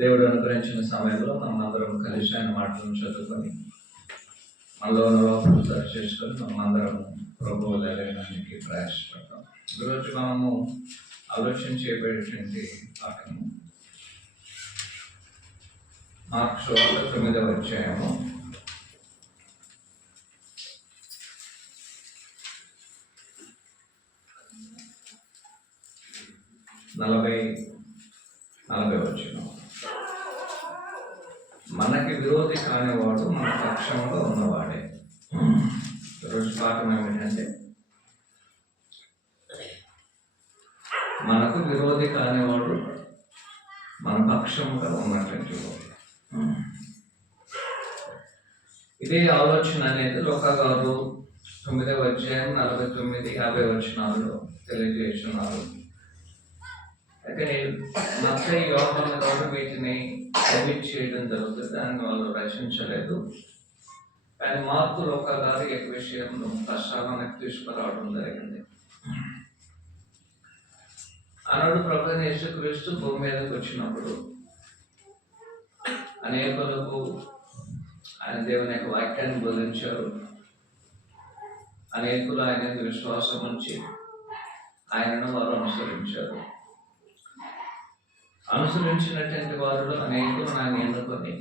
దేవుడు అనుగ్రహించిన సమయంలో మనం అందరం కలిసి ఆయన మాటలను చదువుకొని మనలో లోపల సరి చేసుకొని మనం అందరం ప్రభువు దగ్గరికి ప్రయాసపడతాం. ఈరోజు మనము ఆలోచన చేయబడేటువంటి పాఠము మార్కు సువార్త 9వ అధ్యాయము 40 వచనం. మనకి విరోధి కానివాడు మన పక్షంలో ఉన్నవాడే. ఈరోజు పాఠం ఏమిటంటే మనకు విరోధి కానివాడు మన పక్షంగా ఉన్నటువంటి వాడు. ఇదే ఆలోచన అనేది లోకా గారు 9వ అధ్యాయం 49, 50 వచనాల్లో తెలియజేస్తున్నారు. అయితే మత్తయి, యోహాను గారు వీటిని ఎడిట్ చేయడం జరుగుతుంది, దాన్ని వాళ్ళు రచించలేదు. కానీ మార్కు, లోకా గారు ఈ విషయంలో ప్రస్తావనకు తీసుకురావడం జరిగింది. ఆనాడు ప్రభువైన యేసుక్రీస్తు భూమి మీదకి వచ్చినప్పుడు అనేకులకు ఆయన దేవుని యొక్క వాక్యాన్ని బోధించారు. అనేకులు ఆయన విశ్వాసం ఉంచి ఆయనను వారు అనుసరించారు. అనుసరించినటువంటి వారిలో అనేకులు ఆయన ఎన్నుకొని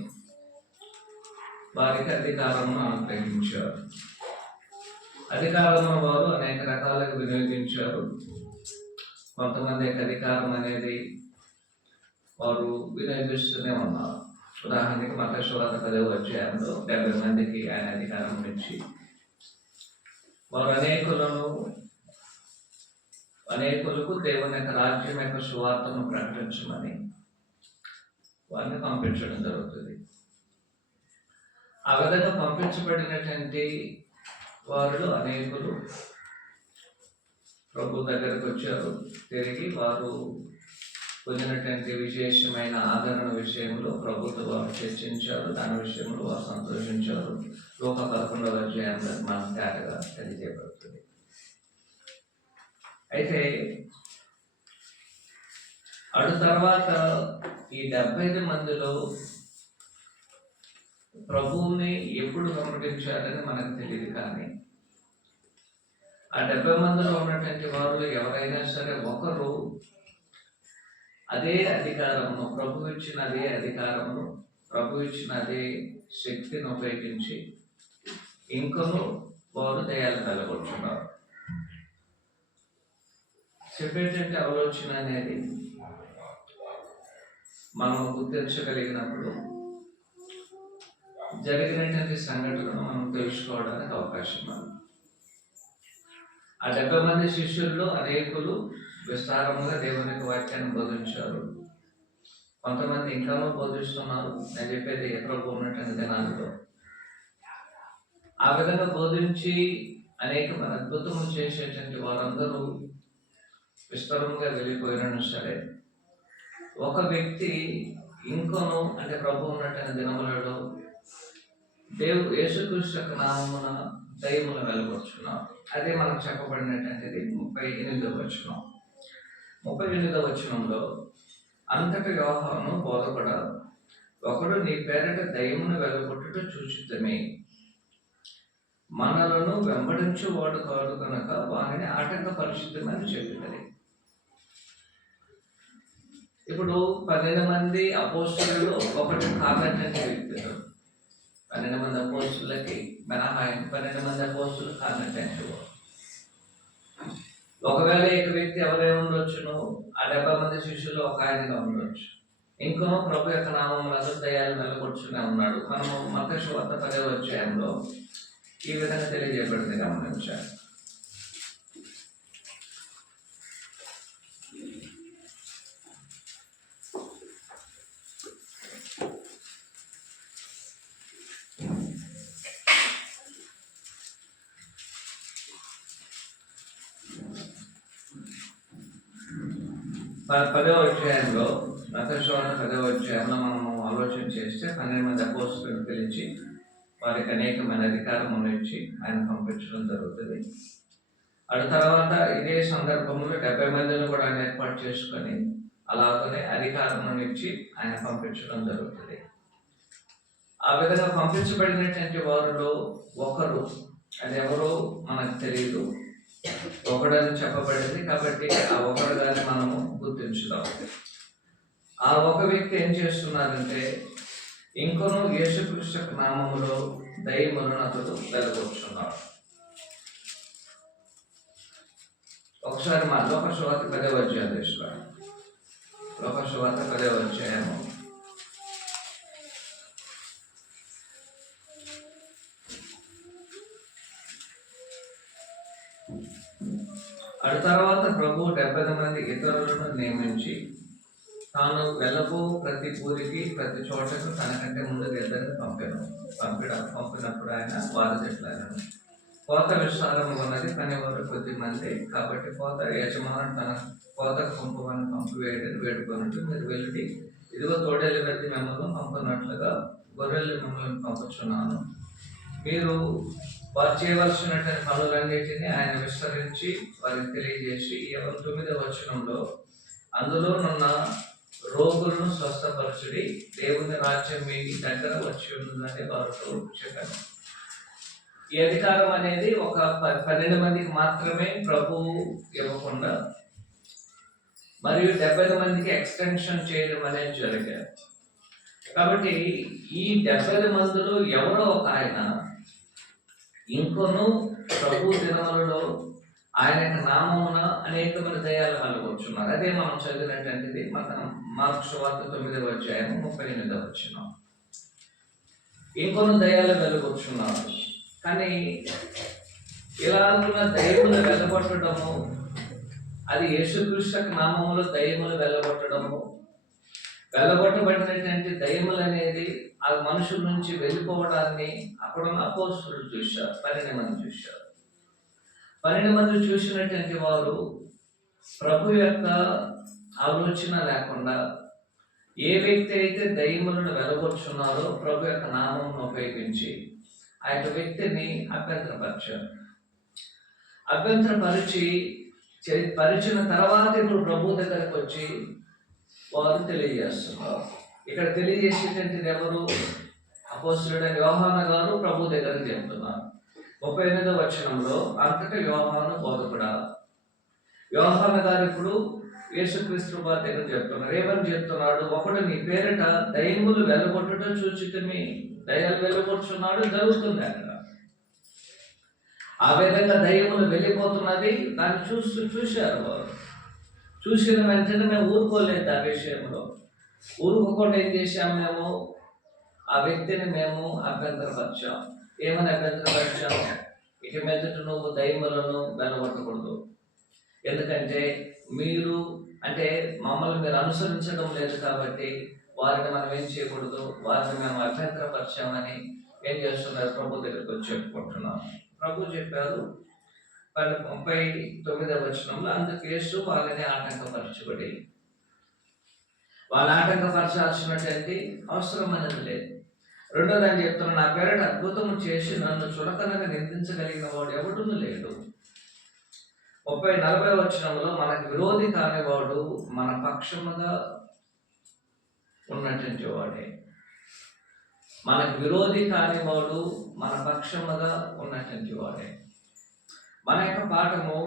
వారికి అధికారమును అనుగ్రహించారు. అధికారమును వారు అనేక రకాలుగా వినియోగించారు. కొంతమందికి అధికారం అనేది వారు వినియోగిస్తూనే ఉన్నారు. ఉదాహరణకి మత్తయి సువార్త 10వ అధ్యాయంలో 70 మందికి ఆయన అధికారం ఇచ్చి వారు అనేకులకు దేవుని యొక్క రాజ్యం యొక్క సువార్తను ప్రకటించమని వారిని పంపించడం జరుగుతుంది. ఆ విధంగా పంపించబడినటువంటి వారిలో అనేకులు ప్రభు దగ్గరకు వచ్చారు. తిరిగి వారు పొందినటువంటి విశేషమైన ఆదరణ విషయంలో ప్రభుత్వ వారు చర్చించారు. దాని విషయంలో వారు సంతోషించారు. లోక 11వ అధ్యాయంలో మనం తేటగా తెలియజేయబడుతుంది. అయితే అటు తర్వాత ఈ 75 మందిలో ప్రభువుని ఎప్పుడు వెంబడించారని మనకు తెలియదు. కానీ ఆ 70 మందిలో ఉన్నటువంటి వారు ఎవరైనా సరే ఒకరు అదే అధికారమును, ప్రభు ఇచ్చిన అదే అధికారమును, ప్రభు ఇచ్చిన అదే శక్తిని ఉపయోగించి ఇంకొను వారు దయాలు కలగొచ్చున్నారు. చెప్పేటువంటి ఆలోచన అనేది మనం గుర్తించగలిగినప్పుడు జరిగినటువంటి సంఘటనను మనం తెలుసుకోవడానికి అవకాశం ఉంది. ఆ 70 మంది శిష్యుల్లో అనేకులు విస్తారముగా దేవుని యొక్క వాక్యాన్ని బోధించారు. కొంతమంది ఇంకానూ బోధిస్తున్నారు. నేను చెప్పేది ఎక్కడో ఉన్నటువంటి దినాల్లో ఆ విధంగా బోధించి అనేకమైన అద్భుతములు చేసేటువంటి వారందరూ విస్తారముగా వెళ్ళిపోయినా సరే ఒక వ్యక్తి ఇంకొను, అంటే ప్రభు ఉన్నటువంటి దినములలో యేసుక్రీస్తు యొక్క నామమున దయ్యములను వెలువచ్చున్నాం. అదే మనకు చెప్పబడినటువంటిది 38వ వచనం. 38వ వచనంలో అంతటి యోహాను బోధకుడా, ఒకడు నీ పేరట దయ్యమును వెలువొట్టుట చూచితమే, మనలను వెంబడించువాడు కాదు కనుక వారిని ఆటంకపరిచితమని చెప్పినది. ఇప్పుడు 12 మంది అపోస్తలులు ఒకటి కానటువంటి వ్యక్తులు. 12 మంది అపోస్తలులకి మినహాయింపు 12 మంది అపోస్తలులు కానటువంటి వారు. ఒకవేళ ఒక వ్యక్తి ఎవరే ఉండొచ్చును, ఆ 70 మంది శిష్యులు ఒక ఆయనగా ఉండొచ్చు. ఇంకో ప్రభు యొక్క నామమునందు దయ్యాలు వెలువడుతూనే ఉన్నాడు. మనము మత్తయి సువార్త 10వ అధ్యాయంలో ఈ విధంగా తెలియజేయబడింది, గమనించాలి. పదవ అధ్యాయంలో మత్తయి సువార్త 10వ అధ్యాయంలో మనము ఆలోచన చేస్తే 12 మంది అపోస్తలులను పిలిచి వారికి అనేకమైన అధికారములు ఇచ్చి ఆయన పంపించడం జరుగుతుంది. అటు తర్వాత ఇదే సందర్భంలో 70 మందిని కూడా ఆయన ఏర్పాటు చేసుకొని అలాగనే అధికారం ఇచ్చి ఆయన పంపించడం జరుగుతుంది. ఆ విధంగా పంపించబడినటువంటి వారిలో ఒకరు, అది ఎవరో మనకు తెలియదు, ఒకడని చెప్పబడింది. కాబట్టి ఆ ఒకడుగానే మనము గుర్తించుదాం. ఆ ఒక వ్యక్తి ఏం చేస్తున్నారంటే, ఇంకొను యేసుక్రీస్తు నామములో దయ్యములను అతడు వెలగొచ్చున్నాడు. ఒకసారి మా లోకసువార్త 10వ అధ్యాయం తీసుకున్నాడు. లోకసువార్త 10వ అధ్యాయము 'అటు తర్వాత ప్రభు 70 మంది ఇతరులను నియమించి తాను వెళ్ళబో ప్రతి ఊరికి ప్రతి చోటకు తనకంటే ముందు ఇద్దరిని పంపినప్పుడు ఆయన వారు చెట్లాను, కోత విస్తారం ఉన్నది కానీ వారు కొద్ది మంది, కాబట్టి కోత యజమానుడు తన కోతకు పంపమని పంపివేయడని వేడుకున్నట్టు మీరు వెళ్ళి, ఇదిగో తోడేలు వెళ్ళి మిమ్మల్ని పంపునట్లుగా గొర్రెలు మిమ్మల్ని పంపుచున్నాను. మీరు వారు చేయవలసినటువంటి పనులన్నిటినీ ఆయన విస్తరించి వారికి తెలియజేసి 9వ వచనంలో, అందులో నున్న రోగులను స్వస్థపరచుడి, దేవుని రాజ్యం మీ దగ్గర వచ్చి ఉందని వారితో చెప్పాను. ఈ అధికారం అనేది ఒక 12 మందికి మాత్రమే ప్రభువు ఇవ్వకుండా మరియు 70 మందికి ఎక్స్టెన్షన్ చేయడం అనేది జరిగారు. కాబట్టి ఈ 70 మందిలో ఎవరో ఒక ఆయన ఇంకొను ప్రభు దినములలో ఆయన యొక్క నామమున అనేకమైన దయ్యాలు కలుగుతున్నారు. అదే మనం చదివినటువంటిది మార్కు సువార్త 9వ అధ్యాయం 38వ వచనం. ఇంకొను దయ్యాలు వెలుగొచ్చున్నారు. కానీ ఇలాగున్న దయ్యములు వెళ్ళగొట్టడము, అది యేసుక్రీస్తు నామములో దయ్యములు వెళ్ళగొట్టడము, వెళ్ళగొట్టబడినటువంటి దయ్యములు అనేది ఆ మనుషుల నుంచి వెళ్ళిపోవడాన్ని అక్కడున్న అపోస్తలులు చూశారు. 12 మంది చూశారు. 12 మంది చూసినటువంటి వారు ప్రభు యొక్క ఆలోచన లేకుండా ఏ వ్యక్తి అయితే దయ్యములను వెలగొచ్చున్నారో ప్రభు యొక్క నామం ఉపయోగించి ఆ యొక్క వ్యక్తిని పరిచిన తర్వాత ఇప్పుడు ప్రభు దగ్గరకు వచ్చి వారు తెలియజేస్తున్నారు. ఇక్కడ తెలియజేసేటువంటిది ఎవరు? అపోస్తలుడైన యోహాను గారు ప్రభు దగ్గర చెప్తున్నారు. 38వ వచనంలో, అంతటా యోహాను బోధకుడా, యోహాను గారు ఇప్పుడు యేసుక్రీస్తు వారి దగ్గర చెప్తున్నారు. ఏమని చెప్తున్నాడు? ఒకడు నీ పేరిట దయ్యములు వెళ్ళగొట్టుట చూచితిమి, దయ్యాలు వెళ్ళగొట్టుచున్నాడు, జరుగుతుంది అక్కడ. ఆ విధంగా దయ్యములు వెళ్ళిపోతున్నది, దాన్ని చూశారు వారు. చూసిన వెంటనే మేము ఊరుకోలేదు. ఆ విషయంలో ఊరుకోకుండా ఏం చేశాము? మేము ఆ వ్యక్తిని మేము అభ్యంతరపరిచాం. ఏమని అభ్యంతరపరిచాము? ఇక మీదట నువ్వు దయ్యములను వెళ్ళగొట్టకూడదు, ఎందుకంటే మమ్మల్ని మీరు అనుసరించడం లేదు కాబట్టి వారిని మనం ఏం చేయకూడదు, వారిని మేము అభ్యంతరపరిచామని ఏం చేస్తున్నారు? ప్రభు దగ్గరికి వచ్చి చెప్పుకుంటున్నాం. ప్రభు చెప్పారు 39వ వచనంలో, అందుకు యేసు వాళ్ళని ఆటంకపరచబడి, వాళ్ళు ఆటంకపరచాల్సినటువంటి అవసరం అనేది లేదు. రెండోది అని చెప్తున్నా, నా పేరిట అద్భుతము చేసి నన్ను చులకనగా నిందించగలిగిన వాడు ఎవడూ లేడు. 30-40వ వచనంలో, మనకు విరోధి కానివాడు మన పక్షముగా ఉన్నటువంటి వాడే. మనకు విరోధి కానివాడు మన పక్షముగా ఉన్నటువంటి వాడే. మన యొక్క పాఠము,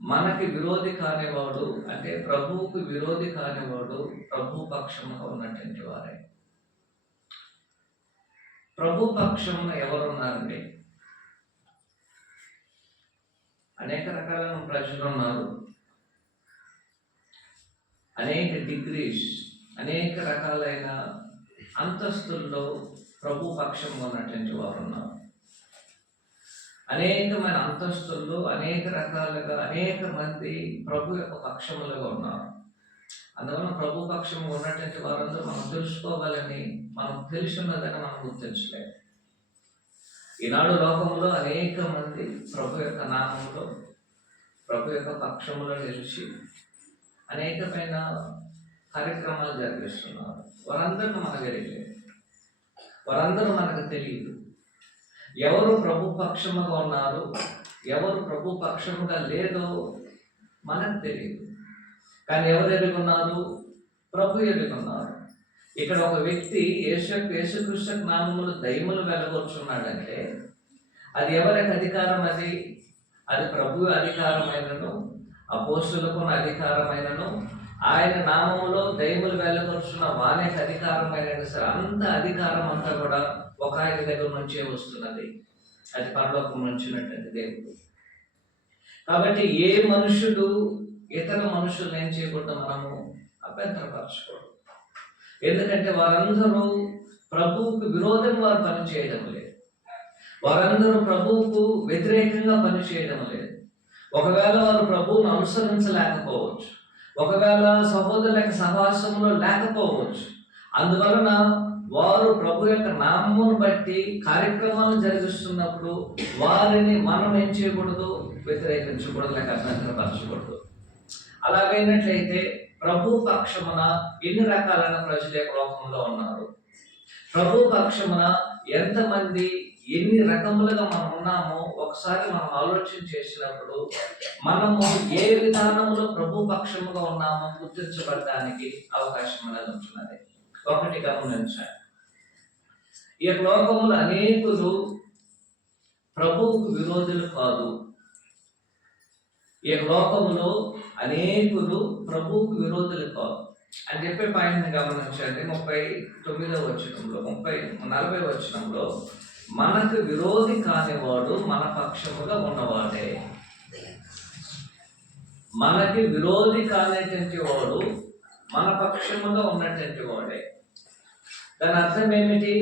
మనకి విరోధి కానివాడు అంటే ప్రభువుకు విరోధి కానివాడు ప్రభు పక్షముగా ఉన్నటువంటి వారే. ప్రభు పక్షమున ఎవరున్నారండి? అనేక రకాలైన ప్రజలు ఉన్నారు, అనేక డిగ్రీస్, అనేక రకాలైన అంతస్తుల్లో ప్రభు పక్షంగా ఉన్నటువంటి వారు ఉన్నారు. అనేకమైన అంతస్తుల్లో అనేక రకాలుగా అనేక మంది ప్రభు యొక్క పక్షములుగా ఉన్నారు. అందువలన ప్రభు పక్షంగా ఉన్నటువంటి వారందరూ మనం తెలుసుకోవాలని, మనం తెలుసున్నదని మనం గుర్తించలేదు. ఈనాడు లోకంలో అనేక మంది ప్రభు యొక్క నామంలో ప్రభు యొక్క పక్షములో నిలిచి అనేకమైన కార్యక్రమాలు జరిపిస్తున్నారు. వారందరూ మనకు తెలియలేదు, వారందరూ మనకు తెలియదు. ఎవరు ప్రభు పక్షముగా ఉన్నారు, ఎవరు ప్రభు పక్షముగా లేదో మనకు తెలియదు. కానీ ఎవరు ఎరుగున్నారు? ప్రభు ఎరుగున్నారు. ఇక్కడ ఒక వ్యక్తి యేసుక్రీస్తు నామములు దయ్యములు వెళ్ళగొచ్చున్నాడంటే అది ఎవరికి అధికారం? అది ప్రభు అధికారమైనను, అపోస్తులకు అధికారమైనను, ఆయన నామములో దయ్యములు వెళ్ళగొచ్చున్న వానికి అధికారమైన సరే అంత అధికారం అంతా కూడా ఒక ఆయన దగ్గర నుంచే వస్తున్నది. అది పరలోకం నుంచినటువంటి దేవుడు. కాబట్టి ఏ మనుషుడు ఇతర మనుషులను ఏం చేయకూడదు? మనము అభ్యంతరపరచకూడదు. ఎందుకంటే వారందరూ ప్రభువుకు విరోధంగా వారు పనిచేయడం లేదు. వారందరూ ప్రభువుకు వ్యతిరేకంగా పనిచేయడం లేదు. ఒకవేళ వారు ప్రభువును అనుసరించలేకపోవచ్చు, ఒకవేళ సహోదరుల యొక్క సహవాసంలో లేకపోవచ్చు. అందువలన వారు ప్రభు యొక్క నామమును బట్టి కార్యక్రమాలు జరిగిస్తున్నప్పుడు వారిని మనం ఏం చేయకూడదు? వ్యతిరేకించకూడదు, లేక అభ్యంతరపరచకూడదు. అలాగైనట్లయితే ప్రభు పక్షమున ఎన్ని రకాలైన ప్రజల లోకంలో ఉన్నారు? ప్రభు పక్షమున ఎంతమంది, ఎన్ని రకములుగా మనం ఉన్నామో ఒకసారి మనం ఆలోచన చేసినప్పుడు మనము ఏ విధానంలో ప్రభు పక్షముగా ఉన్నామో గుర్తించబడడానికి అవకాశం అనేది ఉంటున్నది. ఒకటి గమనించాలి, ఈ లోకములు అనేకులు ప్రభువుకు విరోధులు కాదు. ఈ లోకములో అనేకులు ప్రభువుకు విరోధులు కాదు అని చెప్పే పాయింట్ని గమనించండి. 39వ వచనంలో 40వ వచనంలో మనకు విరోధి కానివాడు మన పక్షముగా ఉన్నవాడే. మనకి విరోధి కానిటువంటి వాడు మన పక్షముగా ఉన్నటువంటి వాడే. దాని అర్థం ఏమిటి?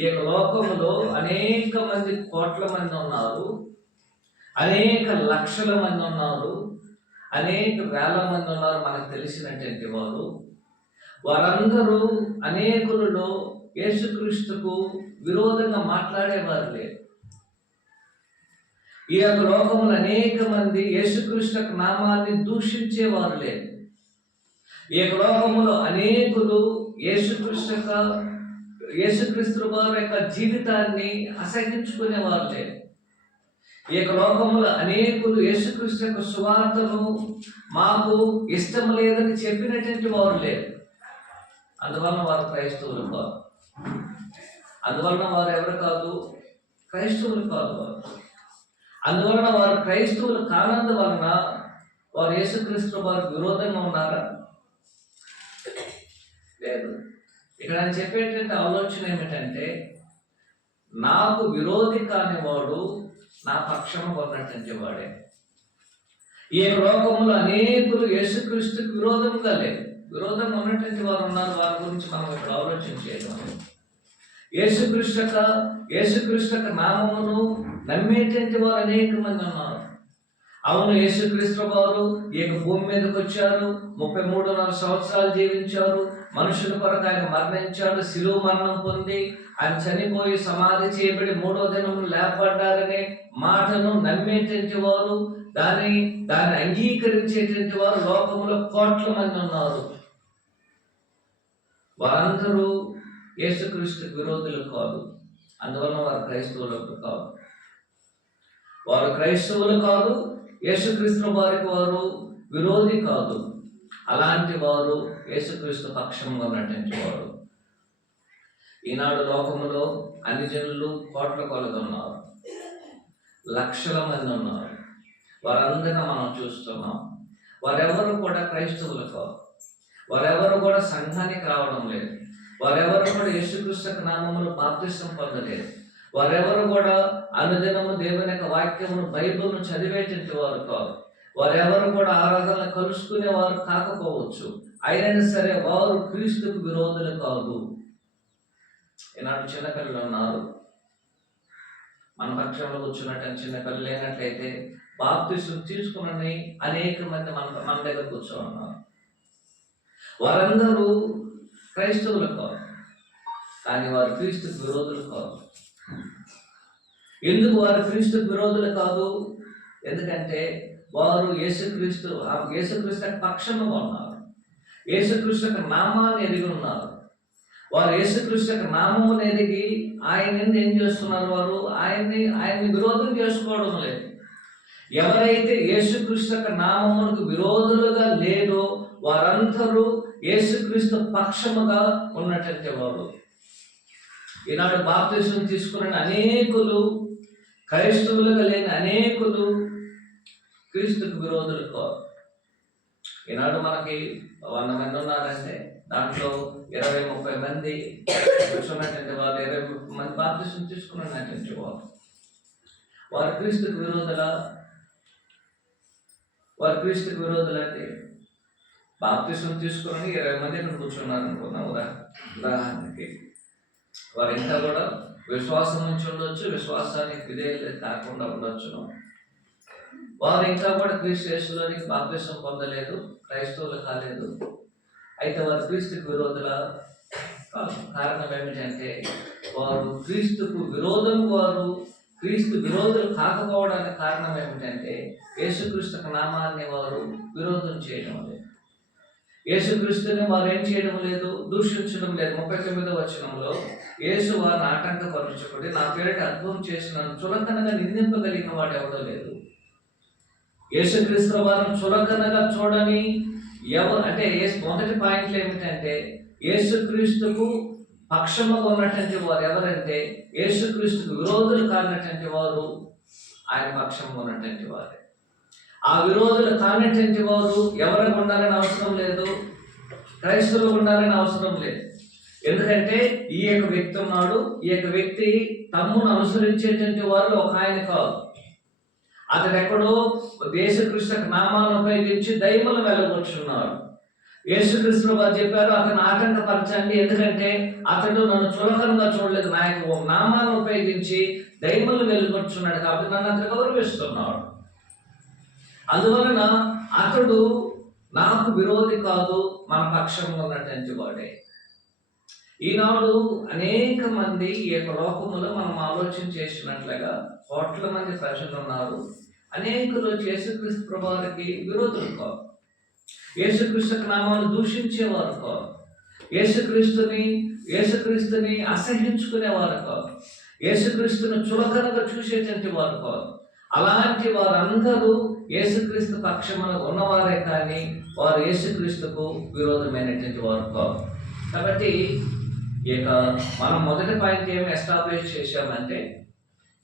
ఈ లోకములో అనేక మంది, కోట్ల మంది ఉన్నారు, అనేక లక్షల మంది ఉన్నారు, అనేక వేల మంది ఉన్నారు మనకు తెలిసినటువంటి వారు. వారందరూ అనేకులలో యేసుక్రీస్తుకు విరోధంగా మాట్లాడేవారు లేరు. ఈ యొక్క లోకములు అనేక మంది యేసుక్రీస్తు నామాన్ని దూషించేవారు లేరు. ఈ యొక్క లోకములో అనేకులు యేసుక్రీస్తు వారి యొక్క జీవితాన్ని అసహించుకునేవారు లేరు. ఈ యొక్క లోకములో అనేకులు యేసుక్రీస్తు యొక్క సువార్తను మాకు ఇష్టం లేదని చెప్పినటువంటి వారు లేరు. అందువలన వారు క్రైస్తవులు కాదు. అందువలన వారు ఎవరు కాదు? క్రైస్తవులు కాదు వారు. అందువలన వారు క్రైస్తవులు కానందువలన వారు యేసుక్రీస్తు వారికి విరోధంగా ఉన్నారా? లేదు. ఇక్కడ ఆయన చెప్పేటువంటి ఆలోచన ఏమిటంటే, నాకు విరోధి కానివాడు నా పక్షము ఉన్నటువంటి వాడే. ఈ లోకంలో అనేకులు యేసుక్రీస్తుకు విరోధంగా లేదు, విరోధంగా ఉన్నటువంటి వారు ఉన్నారు. వారి గురించి మనం ఇక్కడ ఆలోచన చేయడం. యేసుక్రీస్తు నామమును నమ్మేటువంటి వారు అనేక మంది ఉన్నారు. అవును, యేసుక్రీస్తు వారు ఈ భూమి మీదకి వచ్చారు, 33.5 సంవత్సరాలు జీవించారు, మనుషుల కొరకు ఆయన మరణించాడు, శిలువ మరణం పొంది ఆయన చనిపోయి సమాధి చేయబడి 3వ దినం లేపబడ్డారనే మాటను నమ్మేటువంటి వారు, దాన్ని అంగీకరించేటువంటి వారు లోకంలో కోట్ల మంది ఉన్నారు. వారందరూ యేసుక్రీస్తు విరోధులు కాదు. అందువలన వారు క్రైస్తవులకు కాదు. వారు క్రైస్తవులు కాదు, యేసుక్రీస్తు వారికి వారు విరోధి కాదు. అలాంటి వారు యేసుక్రీస్తు పక్షంగా ఉన్నటువంటి వారు. ఈనాడు లోకములో అన్ని జనులు కోట్ల కొలది ఉన్నారు, లక్షల మంది ఉన్నారు. వారందరినీ మనం చూస్తున్నాం. వారెవరు కూడా క్రైస్తవులు కాదు. వారెవరు కూడా సంఘానికి రావడం లేదు. వారెవరు కూడా యేసుక్రీస్తు నామములో బాప్తిసం పొందలేదు. వారెవరు కూడా అనుదినము దేవుని యొక్క వాక్యమును, బైబిల్ను చదివేటువంటి వారు కాదు. వారెవరు కూడా ఆరాధనలు కలుసుకునే వారు కాకపోవచ్చు. అయినా సరే వారు క్రీస్తుకు విరోధులు కాదు. ఈనాడు చిన్నపిల్లలు ఉన్నారు. మన పక్షంలో కూర్చున్నట్టు చిన్నపిల్లలు లేనట్లయితే బాప్తిసం తీసుకుని అనేక మంది మన దగ్గర కూర్చోన్నారు. వారందరూ క్రైస్తవులు కాదు, కానీ వారు క్రీస్తుకు విరోధులు కాదు. ఎందుకు వారు క్రీస్తుకు విరోధులు కాదు? ఎందుకంటే వారు యేసుక్రీస్తు పక్షముగా ఉన్నారు. యేసుక్రీస్తు నామాన్ని ఎరిగి ఉన్నారు. వారు యేసుక్రీస్తు నామమును ఎరిగి ఆయన ఏం చేస్తున్నారు? వారు ఆయన్ని విరోధం చేసుకోవడం లేదు. ఎవరైతే యేసుక్రీస్తు యొక్క నామమునకు విరోధులుగా లేదో వారందరూ యేసుక్రీస్తు పక్షముగా ఉన్నటువంటి వారు. ఈనాడు బాప్తిసం తీసుకున్న అనేకులు, క్రైస్తవులుగా లేని అనేకులు క్రీస్తుకు విరోధులు కాదు. ఈనాడు మనకి 100 మంది ఉన్నారంటే దాంట్లో 20-30 మంది కూర్చున్నటువంటి వాళ్ళు, 20-30 మంది బాప్తిసం తీసుకున్నటువంటి వారు క్రీస్తుకు విరోధులా? వారు క్రీస్తుకు విరోధులంటే బాప్తిసం తీసుకుని 20 మంది ఇక్కడ కూర్చున్నారు అనుకున్నాం ఉదాహరణకి. వారు ఇంకా కూడా విశ్వాసం నుంచి ఉండొచ్చు, విశ్వాసానికి విధేయులు కాకుండా ఉండొచ్చును. వారు ఇంకా కూడా క్రీస్తు యేసులోనికి బాప్తిసం పొందలేదు, క్రైస్తవులు కాలేదు. అయితే వారు క్రీస్తుకు విరోధుల కాదు. కారణం ఏమిటంటే వారు క్రీస్తుకు విరోధం, వారు క్రీస్తు విరోధులు కాకపోవడానికి కారణం ఏమిటంటే యేసుక్రీస్తు నామాన్ని వారు విరోధం చేయడం లేదు. యేసుక్రీస్తుని వారు ఏం చేయడం లేదు, దూషించడం లేదు. 39వ వచనంలో యేసు వారిని ఆటంకపరచుకుని నా పేరిట అద్భుతం చేసిన చులకనగా నిందింపగలిగిన వాడు ఎవడో లేదు. యేసుక్రీస్తు వారిని చులకనగా చూడని ఎవరు అంటే మొదటి పాయింట్లు ఏమిటంటే యేసుక్రీస్తుకు పక్షముగా ఉన్నటువంటి వారు ఎవరంటే యేసుక్రీస్తుకు విరోధులు కానటువంటి వారు ఆయన పక్షంగా ఉన్నటువంటి వారే. ఆ విరోధులు కానటువంటి వారు ఎవరికి ఉండాలని అవసరం లేదు, క్రైస్తవులు ఉండాలని అవసరం లేదు. ఎందుకంటే ఈ యొక్క వ్యక్తి ఉన్నాడు, ఈ యొక్క వ్యక్తి తమ్మును అనుసరించేటువంటి వారు ఒక ఆయన కాదు. అతడు ఎక్కడో యేసుక్రీస్తు నామాలను ఉపయోగించి దయ్యములు వెళ్ళగొచ్చున్నాడు. యేసుక్రీస్తు వారు చెప్పారు అతను ఆటంకపరచండి, ఎందుకంటే అతడు నన్ను చులకనగా చూడలేదు, నా యొక్క నామాలను ఉపయోగించి దయ్యములు వెళ్ళగొచ్చున్నాడు కాబట్టి నన్ను అతను గౌరవిస్తున్నాడు. అందువలన అతడు నాకు విరోధి కాదు, మన పక్షంగా ఉన్నటువంటి వాడే. ఈనాడు అనేక మంది ఈ యొక్క లోకములో మనం ఆలోచన చేసినట్లుగా కోట్ల మంది ప్రజలు ఉన్నారు. అనేకులు యేసుక్రీస్తు ప్రభువారికి విరోధులు కాదు, యేసుక్రీస్తు నామాన్ని దూషించేవారు కాదు, యేసుక్రీస్తుని అసహించుకునేవారు కాదు, యేసుక్రీస్తుని చులకనగా చూసేటువంటి వారు కాదు. అలాంటి వారందరూ యేసుక్రీస్తు పక్షమున ఉన్నవారే కానీ వారు యేసుక్రీస్తుకు విరోధమైనటువంటి వారు కాదు. కాబట్టి ఇక మనం మొదటి పాయింట్ ఏమి ఎస్టాబ్లిష్ చేశామంటే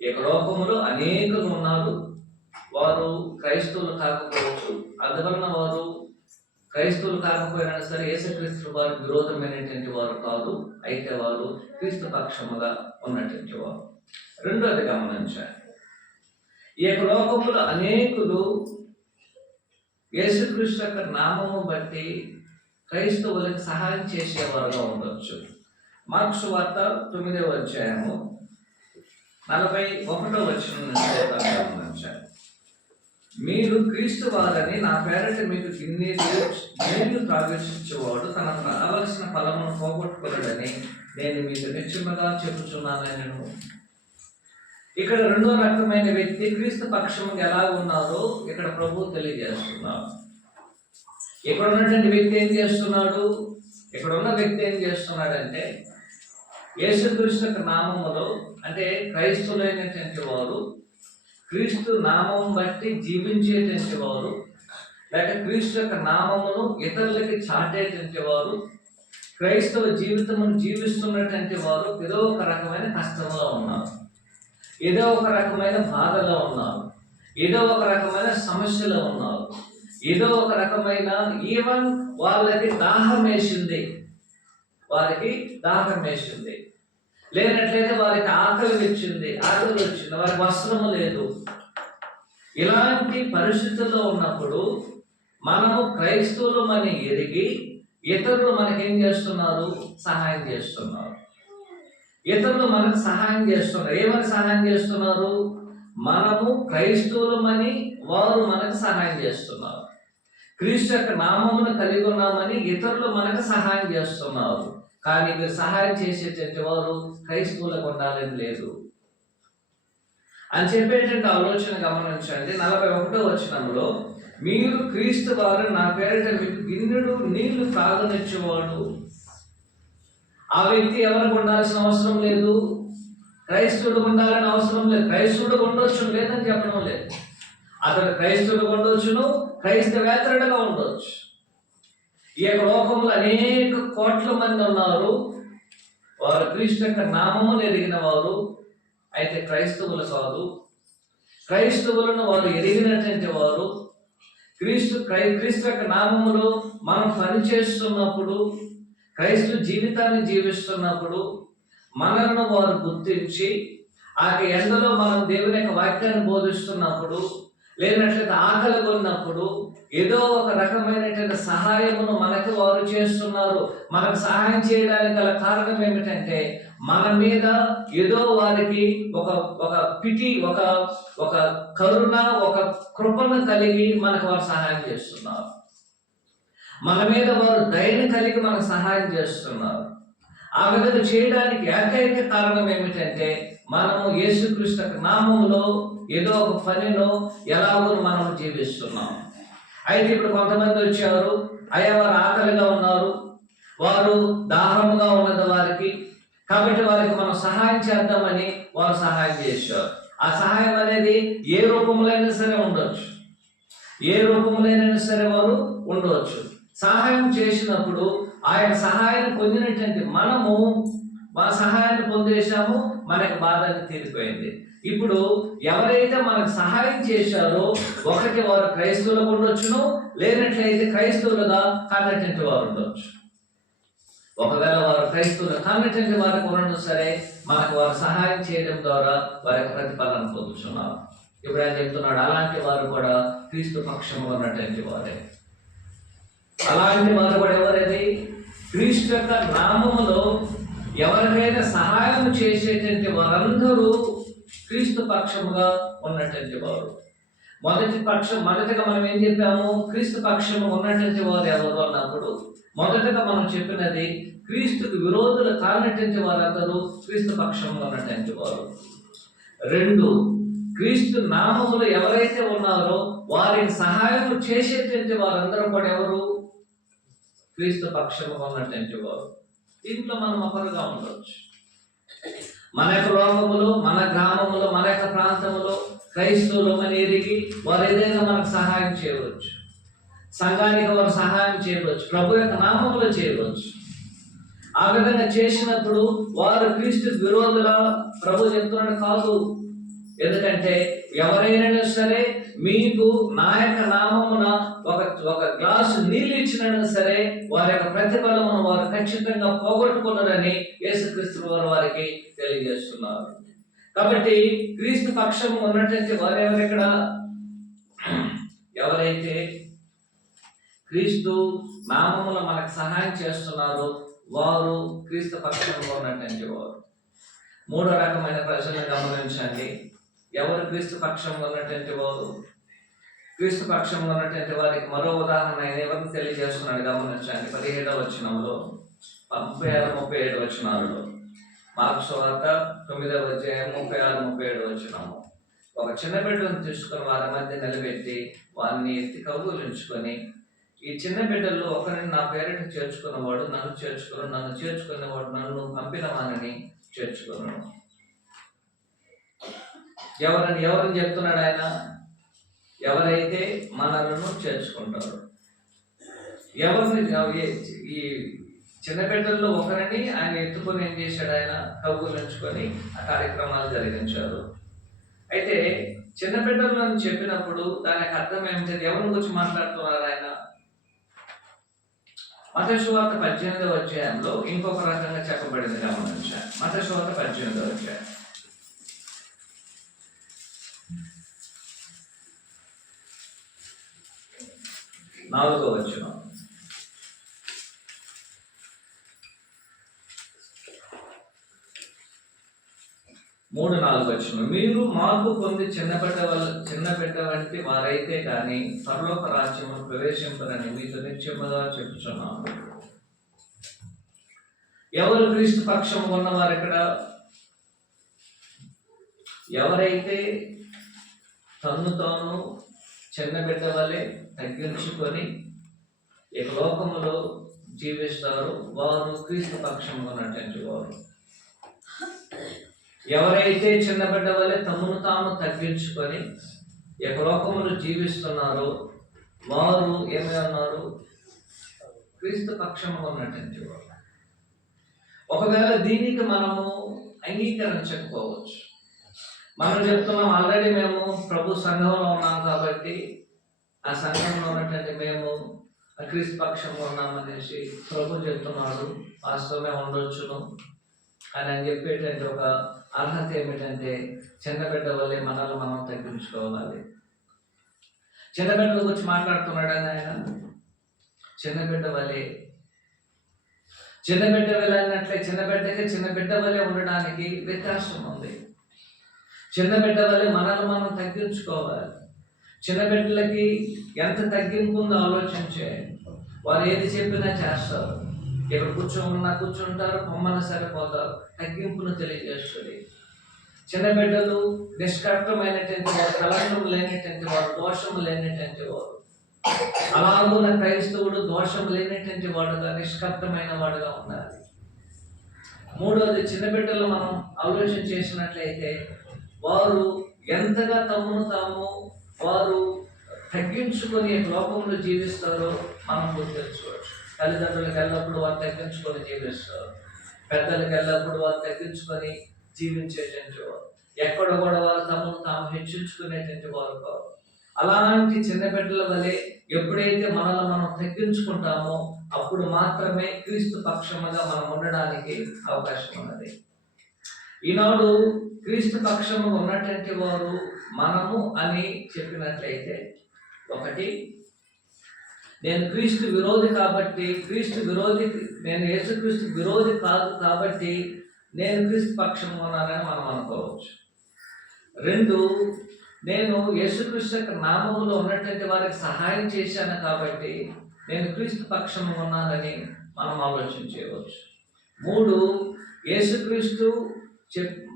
ఇక లోకములో అనేకులు ఉన్నారు, వారు క్రైస్తవులు కాకపోవచ్చు. అందువలన వారు క్రైస్తవులు కాకపోయినా సరే యేసుక్రీస్తు వారు విరోధమైనటువంటి వారు కాదు, అయితే వారు క్రీస్తు పక్షముగా ఉన్నటువంటి వారు. రెండోది గమనించాలి, ఈ యొక్క లోకములో అనేకులు యేసుక్రీస్తు యొక్క నామము బట్టి క్రైస్తవులకు సహాయం చేసేవారుగా ఉండొచ్చు. మార్కు సువార్త 9వ అధ్యాయము 41వ వచనం నుంచి గమనించాలి. మీరు క్రీస్తు వారని నా పేరట మీకు నీళ్లు త్రాగించేవాడు తనకు రావలసిన ఫలమును పోగొట్టుకున్నాడని నేను మీకు నిశ్చయముగా చెప్పుచున్నానని నేను. ఇక్కడ రెండో రకమైన వ్యక్తి క్రీస్తు పక్షముగా ఎలా ఉన్నారో ఇక్కడ ప్రభువు తెలియజేస్తున్నారు. ఇక్కడ ఉన్నటువంటి వ్యక్తి ఏం చేస్తున్నాడు, ఇక్కడ ఉన్న వ్యక్తి ఏం చేస్తున్నాడంటే యేసుక్రీస్తు యొక్క నామములో అంటే క్రైస్తవులైనటువంటి వారు క్రీస్తు నామం బట్టి జీవించేటువంటి వారు, లేక క్రీస్తు యొక్క నామమును ఇతరులకి చాటేటువంటి వారు, క్రైస్తవ జీవితమును జీవిస్తున్నటువంటి వారు ఏదో ఒక రకమైన కష్టంలో ఉన్నారు, ఏదో ఒక రకమైన బాధలో ఉన్నారు, ఏదో ఒక రకమైన సమస్యలో ఉన్నారు, ఏదో ఒక రకమైన ఈవెన్ వాళ్ళకి దాహం వేసింది, లేనట్లయితే వారికి ఆకలి వచ్చింది, వారికి వస్త్రము లేదు. ఇలాంటి పరిస్థితుల్లో ఉన్నప్పుడు మనము క్రైస్తవులు అని ఎరిగి ఇతరులు మనకేం చేస్తున్నారు, సహాయం చేస్తున్నారు. ఇతరులు మనకు సహాయం చేస్తున్నారు. ఏమని సహాయం చేస్తున్నారు, మనము క్రైస్తవులమని వారు మనకు సహాయం చేస్తున్నారు. క్రీస్తు యొక్క నామమును కలిగి ఉన్నామని ఇతరులు మనకు సహాయం చేస్తున్నారు. కానీ మీరు సహాయం చేసేటువంటి వారు క్రైస్తవులకు ఉండాలని లేదు అని చెప్పేటువంటి ఆలోచన గమనించండి. 41వ వచనంలో మీరు క్రీస్తు వారు నా పేరిట మీకు గిన్నెడు నీళ్లు తాగనిచ్చేవాడు. ఆ వ్యక్తి ఎవరికి ఉండాల్సిన అవసరం లేదు, క్రైస్తవుడు ఉండాలని అవసరం లేదు. క్రైస్తవుడు ఉండొచ్చు లేదని చెప్పడం లేదు. అతడు క్రైస్తవులుగా ఉండొచ్చును, క్రైస్తవేతరుడుగా ఉండొచ్చు. ఈ యొక్క లోకంలో అనేక కోట్ల మంది ఉన్నారు, వారు క్రీస్తు యొక్క నామమును ఎరిగిన వారు, అయితే క్రైస్తవులు కాదు. క్రైస్తవులను వారు ఎరిగినటువంటి వారు క్రీస్తు యొక్క నామములో మనం పనిచేస్తున్నప్పుడు, క్రైస్తవ జీవితాన్ని జీవిస్తున్నప్పుడు మనలను వారు గుర్తించి ఆ ఎండలో మనం దేవుని యొక్క వాక్యాన్ని బోధిస్తున్నప్పుడు, లేనట్లయితే ఆకలి కొన్నప్పుడు ఏదో ఒక రకమైనటువంటి సహాయమును మనకి వారు చేస్తున్నారు. మనకు సహాయం చేయడానికి గల కారణం ఏమిటంటే మన మీద ఏదో వారికి ఒక పిటి, ఒక కరుణ, ఒక కృపను కలిగి మనకు వారు సహాయం చేస్తున్నారు. మన మీద వారు దయను కలిగి మనకు సహాయం చేస్తున్నారు. ఆ విధంగా చేయడానికి ఏకైక కారణం ఏమిటంటే మనము యేసుక్రీస్తు నామములో ఏదో ఒక పనిలో ఎలాగో మనం జీవిస్తున్నాం. అయితే ఇప్పుడు కొంతమంది వచ్చారు, అయ్యా వారు ఆకలిగా ఉన్నారు, వారు దాహముగా ఉన్నది వారికి, కాబట్టి వారికి మనం సహాయం చేద్దామని వారు సహాయం చేశారు. ఆ సహాయం అనేది ఏ రూపంలో అయినా సరే ఉండొచ్చు, ఏ రూపంలో అయినా సరే వారు ఉండవచ్చు. సహాయం చేసినప్పుడు ఆయన సహాయం పొందినటువంటి మనము మా సహాయాన్ని పొందేశాము, మనకు బాధని తీరిపోయింది. ఇప్పుడు ఎవరైతే మనకు సహాయం చేశారో ఒకటి వారు క్రైస్తవులకు ఉండొచ్చును, లేనట్లయితే క్రైస్తవులుగా కానటువంటి వారు ఉండొచ్చు. ఒకవేళ వారు క్రైస్తవులు కానటువంటి వారికి ఉండడం సరే, మనకు వారు సహాయం చేయడం ద్వారా వారి ప్రతిఫలన పొందుతున్నారు. ఇప్పుడు ఆయన చెప్తున్నాడు, అలాంటి వారు కూడా క్రీస్తు పక్షంలో ఉన్నటువంటి వారే. అలాంటి వారు కూడా ఎవరైతే క్రీస్తు యొక్క నామములో ఎవరికైనా సహాయం చేసేటువంటి వారందరూ క్రీస్తు పక్షముగా ఉన్నటువంటి వారు. మొదటిగా మనం ఏం చెప్పాము? క్రీస్తు పక్షము ఉన్నటువంటి వారు ఎవరు అన్నప్పుడు మొదటగా మనం చెప్పినది క్రీస్తుకు విరోధులు కానటువంటి వారందరూ క్రీస్తు పక్షంలో ఉన్నటువంటి వారు. 2, క్రీస్తు నామములు ఎవరైతే ఉన్నారో వారికి సహాయం చేసేటువంటి వారందరూ కూడా ఎవరు? క్రీస్తు పక్షముగా ఉన్నటువంటి వారు. దీంట్లో మనం ఒకరుగా ఉండవచ్చు. మన యొక్క లోకములో, మన గ్రామములో, మన యొక్క ప్రాంతంలో క్రైస్తవులు అని ఎరిగి వారు ఏదైనా మనకు సహాయం చేయవచ్చు, సంఘానికి వారు సహాయం చేయవచ్చు, ప్రభు యొక్క నామములో చేయవచ్చు. ఆ విధంగా చేసినప్పుడు వారు క్రీస్తు విరోధుల ప్రభు చెప్తున్నాడు కాదు. ఎందుకంటే ఎవరైనా సరే మీకు నా యొక్క నామమున ఒక గ్లాసు నీళ్ళు ఇచ్చినా సరే వారి యొక్క ప్రతిఫలమును వారు ఖచ్చితంగా పోగొట్టుకున్నారని యేసుక్రీస్తు వారికి తెలియజేస్తున్నారు. కాబట్టి క్రీస్తు పక్షము ఉన్నటువంటి వారు ఎవరెక్కడ? ఎవరైతే క్రీస్తు నామములో మనకు సహాయం చేస్తున్నారో వారు క్రీస్తు పక్షంలో ఉన్నటువంటి వారు. 3వ రకమైన ప్రజలను గమనించండి. ఎవరు క్రీస్తు పక్షంలో ఉన్నటువంటి వారు? క్రీస్తు పక్షంలో ఉన్నటువంటి వారికి మరో ఉదాహరణ ఆయన ఎవరిని తెలియజేస్తున్నాడు గమనించండి. 17వ వచనంలో, 36-37 వచనాలలో, మార్కు సువార్త 9వ అధ్యాయం 36-37 వచనము. ఒక చిన్న బిడ్డను తీసుకుని వారి మధ్య నిలబెట్టి వారిని ఎత్తి కౌగిలించుకొని, ఈ చిన్న బిడ్డల్లో ఒకరిని నా పేరిట చేర్చుకున్నవాడు నన్ను చేర్చుకుని, నన్ను చేర్చుకున్నవాడు నన్ను పంపిన వారిని చేర్చుకున్నాడు. ఎవరిని చెప్తున్నాడు ఆయన? ఎవరైతే మనలను చేర్చుకుంటారో. ఎవరిని? ఈ చిన్న బిడ్డల్లో ఒకరిని ఆయన ఎత్తుకొని ఏం చేశాడు? ఆయన కౌగులించుకొని ఆ కార్యక్రమాలు జరిగించారు. అయితే చిన్న బిడ్డలు అని చెప్పినప్పుడు దానికి అర్థం ఏమిటి? ఎవరి గురించి మాట్లాడుతున్నారు ఆయన? మత్తయి సువార్త 18వ అధ్యాయంలో ఇంకొక రకంగా చెప్పబడింది గమనించాను. మత్తయి సువార్త 18వ అధ్యాయం 4వ వచనం. 3-4 వచనం. మీరు మార్పు పొంది చిన్నబిడ్డ వంటి వారైతే కానీ పరలోక రాజ్యమును ప్రవేశింపరని మీతో నిశ్చయముగా చెప్పుచున్నాను. ఎవరు క్రీస్తు పక్షం ఉన్నవారు ఇక్కడ? ఎవరైతే తన్ను తాను చిన్న బిడ్డ వలె తగ్గించుకొని ఈ లోకములో జీవిస్తారు, వారు క్రీస్తు పక్షం ఉన్నటువంటి వారు. ఎవరైతే చిన్న బిడ్డ వలె తమను తాము తగ్గించుకొని ఈ యొక్క లోకములో జీవిస్తున్నారో వారు ఏమై ఉన్నారు? క్రీస్తు పక్షంగా ఉన్నటువంటి వారు. ఒకవేళ దీనికి మనము అంగీకరించకపోవచ్చు. మనం చెప్తున్నాం ఆల్రెడీ మేము ప్రభు సంఘంలో ఉన్నాం కాబట్టి ఆ సంఘంలో ఉన్నటువంటి మేము క్రీస్తు పక్షంగా ఉన్నామనేసి ప్రభు చెప్తున్నాడు. వాస్తవమే ఉండొచ్చును అని చెప్పేటువంటి ఒక అర్హత ఏమిటంటే చిన్నబిడ్డ వల్లే మనల్ని మనం తగ్గించుకోవాలి. చిన్నబిడ్డ గురించి మాట్లాడుతున్నాడు ఆయన. చిన్నబిడ్డ వల్లే అన్నట్లే చిన్నబిడ్డ వల్లే ఉండడానికి వ్యత్యాసం ఉంది. చిన్నబిడ్డ వల్లే మనల్ని మనం తగ్గించుకోవాలి. చిన్నబిడ్డలకి ఎంత తగ్గింపు ఉందో ఆలోచించే. వారు ఏది చెప్పినా చేస్తారు. ఇక్కడ కూర్చుంటారు, పొమ్మని సరిపోతారు. తగ్గింపును తెలియజేస్తుంది. చిన్నబిడ్డలు నిష్కర్షమైనటువంటి వారు, కలంకం లేనటువంటి వారు, దోషం లేనటువంటి వారు. అలాగున్న క్రైస్తవుడు దోషం లేనటువంటి వాడుగా, నిష్కర్షమైన వాడుగా ఉండాలి. మూడవది, చిన్నబిడ్డలు మనం ఆలోచన చేసినట్లయితే వారు ఎంతగా తమను తాము వారు తగ్గించుకొని లోకంలో జీవిస్తారో మనం గుర్తించుకోవచ్చు. తల్లిదండ్రులకు ఎల్లప్పుడు వారు తగ్గించుకొని జీవిస్తారు. పెద్దలకు ఎల్లప్పుడు వారు తగ్గించుకొని జీవించేటువంటి వారు. ఎక్కడ కూడా వారు తమను తాము హెచ్చించుకునేటువంటి వారు కాదు. అలాంటి చిన్న బిడ్డల వలె ఎప్పుడైతే మనల్ని మనం తగ్గించుకుంటామో అప్పుడు మాత్రమే క్రీస్తు పక్షముగా మనం ఉండడానికి అవకాశం ఉన్నది. ఈనాడు క్రీస్తు పక్షముగా ఉన్నటువంటి వారు మనము అని చెప్పినట్లయితే, ఒకటి, నేను క్రీస్తు విరోధి కాబట్టి నేను యేసుక్రీస్తు విరోధి కాదు కాబట్టి నేను క్రీస్తు పక్షం ఉన్నానని మనం అనుకోవచ్చు. రెండు, నేను యేసుక్రీస్తు యొక్క నామములో ఉన్నటువంటి వారికి సహాయం చేశాను కాబట్టి నేను క్రీస్తు పక్షం ఉన్నానని మనం ఆలోచించవచ్చు. మూడు, యేసుక్రీస్తు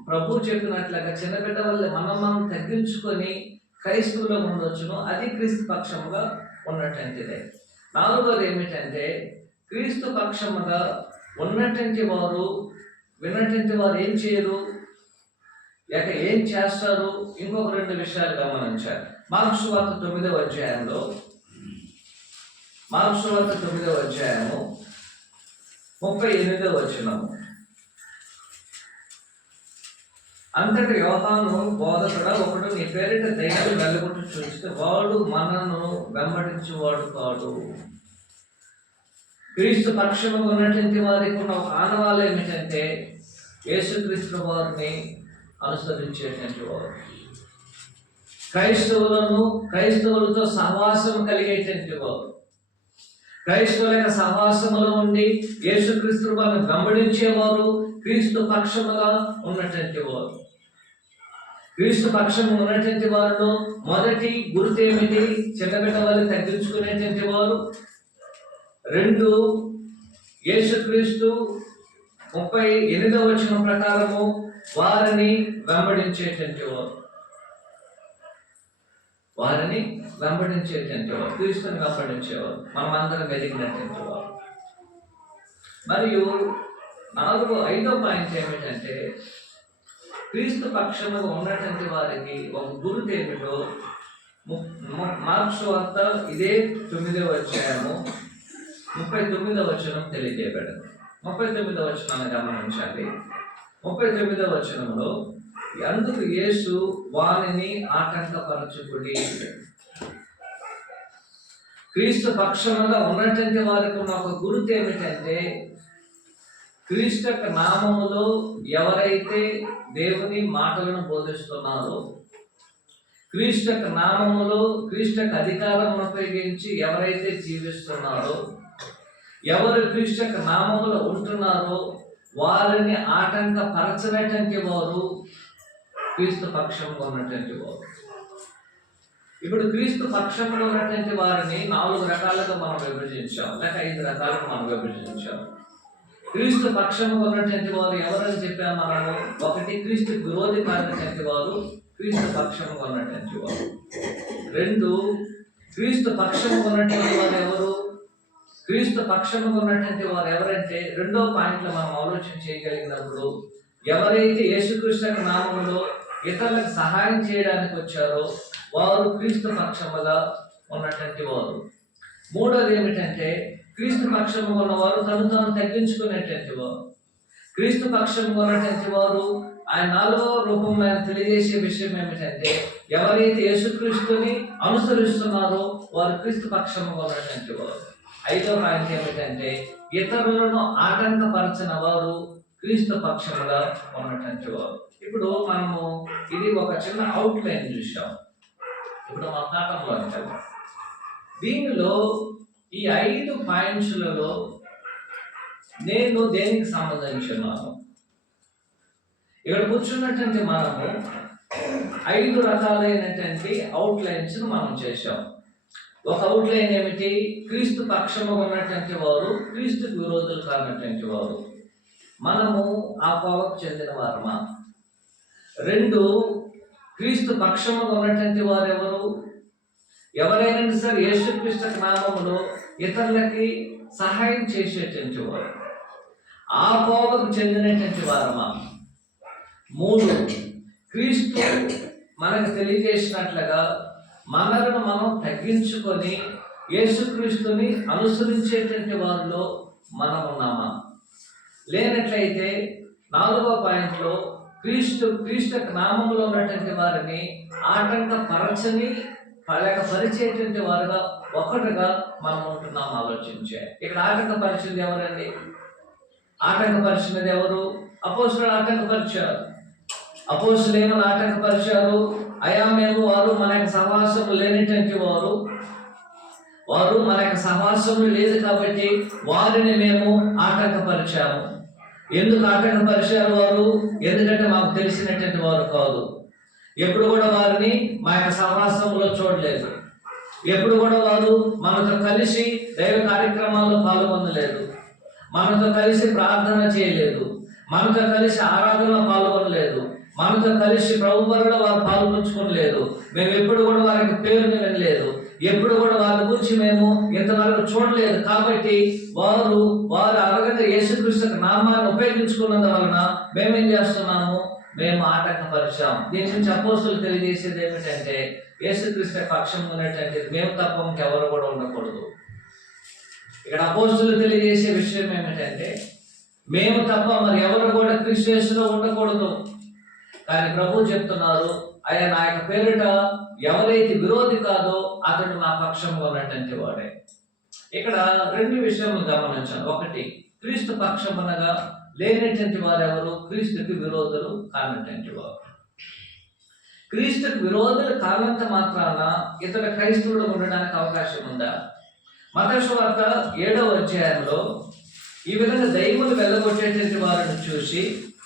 ప్రభు చెప్పినట్లుగా చిన్నబిడ్డ వల్ల మనం తగ్గించుకొని క్రైస్తవులో ఉండొచ్చును, అది క్రీస్తు పక్షముగా ఉన్నటువంటిదే. నాలుగోది ఏమిటంటే, క్రీస్తు పక్షముగా ఉన్నటువంటి వారు విన్నటువంటి వారు ఏం చేయరు, లేక ఏం చేస్తారు, ఇంకొక రెండు విషయాలు గమనించారు. మార్కు సువార్త 9వ అధ్యాయంలో 38వ వచనము. అంతటి యోహాను బోధకుడా ఒకడు నీ పేరిట దయ్యాలు వెళ్ళగొట్టు చూస్తే వాడు మనను వెంబడించేవాడు కాడు. క్రీస్తు పక్షము ఉన్నటువంటి వారికి ఉన్న ఒక ఆనవాళ్ళు ఏమిటంటే యేసుక్రీస్తు వారిని అనుసరించేటువంటి వారు. క్రైస్తవులతో సహవాసం కలిగేటువంటి వారు, క్రైస్తవుల యొక్క సహవాసములో ఉండి యేసుక్రీస్తు వారిని వెంబడించేవారు క్రీస్తు పక్షముగా ఉన్నటువంటి వారు. క్రీస్తు పక్షము ఉన్నటువంటి వారిలో మొదటి గుర్తు ఏమిటి? చిన్నబిడ్డ వాళ్ళు తగ్గించుకునేటువంటి వారు. రెండు, యేసుక్రీస్తు 38వ వచనం ప్రకారము వారిని వెంబడించేటువంటి వారు, క్రీస్తుని వెంబడించేవారు, మనం అందరం వెలిగినటువంటి వారు. మరియు ఐదో పాయింట్ ఏమిటంటే, క్రీస్తు పక్షముగా ఉన్నటువంటి వారికి ఒక గుర్తు ఏమిటో మార్కు సువార్త ఇదే 9వ అధ్యాయము 39వ వచనం తెలియజేయబడింది. 39వ వచనాన్ని గమనించాలి. 39వ వచనంలో, అందుకు యేసు వారిని ఆటంకపరచుకుడి. క్రీస్తు పక్షముగా ఉన్నటువంటి వారికి ఉన్న ఒక గుర్తు ఏమిటంటే, క్రీస్తు యొక్క నామములో ఎవరైతే దేవుని మాటలను బోధిస్తున్నారో, క్రీస్తు యొక్క నామములో క్రీస్తు యొక్క అధికారం ఉపయోగించి ఎవరైతే జీవిస్తున్నారో, ఎవరు క్రీస్తు యొక్క నామములో ఉంటున్నారో వారిని ఆటంకపరచనటువంటి వారు క్రీస్తు పక్షంగా ఉన్నటువంటి వారు. ఇప్పుడు క్రీస్తు పక్షంలో ఉన్నటువంటి వారిని 4 రకాలుగా మనం విభజించాం, లేక 5 రకాలుగా మనం విభజించాం. క్రీస్తు పక్షంగా ఉన్నటువంటి వారు ఎవరని చెప్పాము మనము? ఒకటి, క్రీస్తు విరోధి కానటువంటి వారు క్రీస్తు పక్షంగా ఉన్నటువంటి వారు. రెండు, క్రీస్తు పక్షంగా ఉన్నటువంటి వారు ఎవరు? క్రీస్తు పక్షంగా ఉన్నటువంటి వారు ఎవరంటే, రెండో పాయింట్లో మనం ఆలోచన చేయగలిగినప్పుడు, ఎవరైతే యేసుక్రీస్తు నామములో ఇతరులకు సహాయం చేయడానికి వచ్చారో వారు క్రీస్తు పక్షముగా ఉన్నటువంటి వారు. మూడోది ఏమిటంటే క్రీస్తు పక్షముగా ఉన్నవారు తను తాను తగ్గించుకునేటువంటి వారు. క్రీస్తు పక్షముగా ఉన్నటువంటి వారు ఆయన 4వ రూపంలో ఆయన తెలియజేసే విషయం ఏమిటంటే ఎవరైతే యేసుక్రీస్తుని అనుసరిస్తున్నారో వారు క్రీస్తు పక్షముగా ఉన్నటువంటి వారు. 5వ పాయింట్ ఏమిటంటే ఇతరులను ఆటంకపరచిన వారు క్రీస్తు పక్షముగా ఉన్నటువంటి వారు. ఇప్పుడు మనము ఇది ఒక చిన్న అవుట్లైన్ చూసాం. ఇప్పుడు మన పాఠంలో అంటాం. దీనిలో ఈ 5 పాయింట్స్లలో నేను దేనికి సంబంధించున్నాను? ఇక్కడ కూర్చున్నటువంటి మనము 5 రకాలైనటువంటి అవుట్లైన్స్ మనం చేశాం. ఒక అవుట్లైన్ ఏమిటి? క్రీస్తు పక్షముగా ఉన్నటువంటి వారు క్రీస్తుకు విరోధులు కానటువంటి వారు. మనము ఆ కోవకు చెందిన వారమా? 2, క్రీస్తు పక్షముగా ఉన్నటువంటి వారు ఎవరు? ఎవరైనా సరే యేసుక్రీస్తు నామములో ఇతరులకి సహాయం చేసేటువంటి వారు. ఆ కోవకు చెందినటువంటి వారమా? 3, క్రీస్తు మనకు తెలియజేసినట్లుగా మనలను మనం తగ్గించుకొని యేసుక్రీస్తుని అనుసరించేటువంటి వారిలో మనం ఉన్నామా? లేనట్లయితే 4వ పాయింట్లో క్రీస్తు నామంలో ఉన్నటువంటి వారిని ఆటంకపరచని పరిచేటువంటి వారుగా ఒకటిగా మనం ఉంటున్నాం. ఆలోచించే ఇక్కడ ఆటంకపరిచింది ఎవరండి? ఆటంకపరిచినది ఎవరు? అపోస్తలులు ఆటంకపరిచారు. అపోస్తలులు ఏమని ఆటంకపరిచారు? అయా మేము వారు మన యొక్క సహవాసం లేనటువంటి వారు మన యొక్క సహవాసం లేదు కాబట్టి వారిని మేము ఆటంకపరిచాము. ఎందుకు ఆటంకపరిచారు వారు? ఎందుకంటే మాకు తెలిసినటువంటి వారు కాదు. ఎప్పుడు కూడా వారిని మా యొక్క సహవాసంలో చూడలేదు. ఎప్పుడు కూడా వారు మనతో కలిసి దైవ కార్యక్రమాల్లో పాల్గొనలేదు. మనతో కలిసి ప్రార్థన చేయలేదు. మనతో కలిసి ఆరాధనలో పాల్గొనలేదు. మనతో కలిసి ప్రభు బలిలో వారు పాల్గొంచుకోలేదు. మేము ఎప్పుడు కూడా వారికి పేరుని వినలేదు. ఎప్పుడు కూడా వారి గురించి మేము ఇంతవరకు చూడలేదు. కాబట్టి వారు అరగంగా యేసుక్రీస్తు నామాన్ని ఉపయోగించుకున్నందు వలన మేమేం చేస్తున్నాము? మేము ఆటంకపరిచాం. దీని నుంచి అపోస్తలులు తెలియజేసేది ఏమిటంటే యేసుక్రీస్తు పక్షం ఉన్నటువంటి మేము తప్ప ఇంకెవరు కూడా ఉండకూడదు. ఇక్కడ అపోస్తలులు తెలియజేసే విషయం ఏమిటంటే మేము తప్ప మరి ఎవరు కూడా క్రీస్తు యేసులో ఉండకూడదు. కానీ ప్రభు చెప్తున్నారు, ఆయన నా యొక్క పేరిట ఎవరైతే విరోధి కాదో అతడు నా పక్షంగా ఉన్నటువంటి వాడే. ఇక్కడ 2 విషయములు గమనించాను. 1, క్రీస్తు పక్షమునగా లేనటువంటి వారు ఎవరు? క్రీస్తుకి విరోధులు కానటువంటి వారు. క్రీస్తుకి విరోధులు కానంత మాత్రాన ఇతర క్రైస్తవుడు ఉండడానికి అవకాశం ఉందా? మత్తయి సువార్త 7వ అధ్యాయంలో ఈ విధంగా దైవములు వెళ్ళగొట్టేటువంటి వారిని చూసి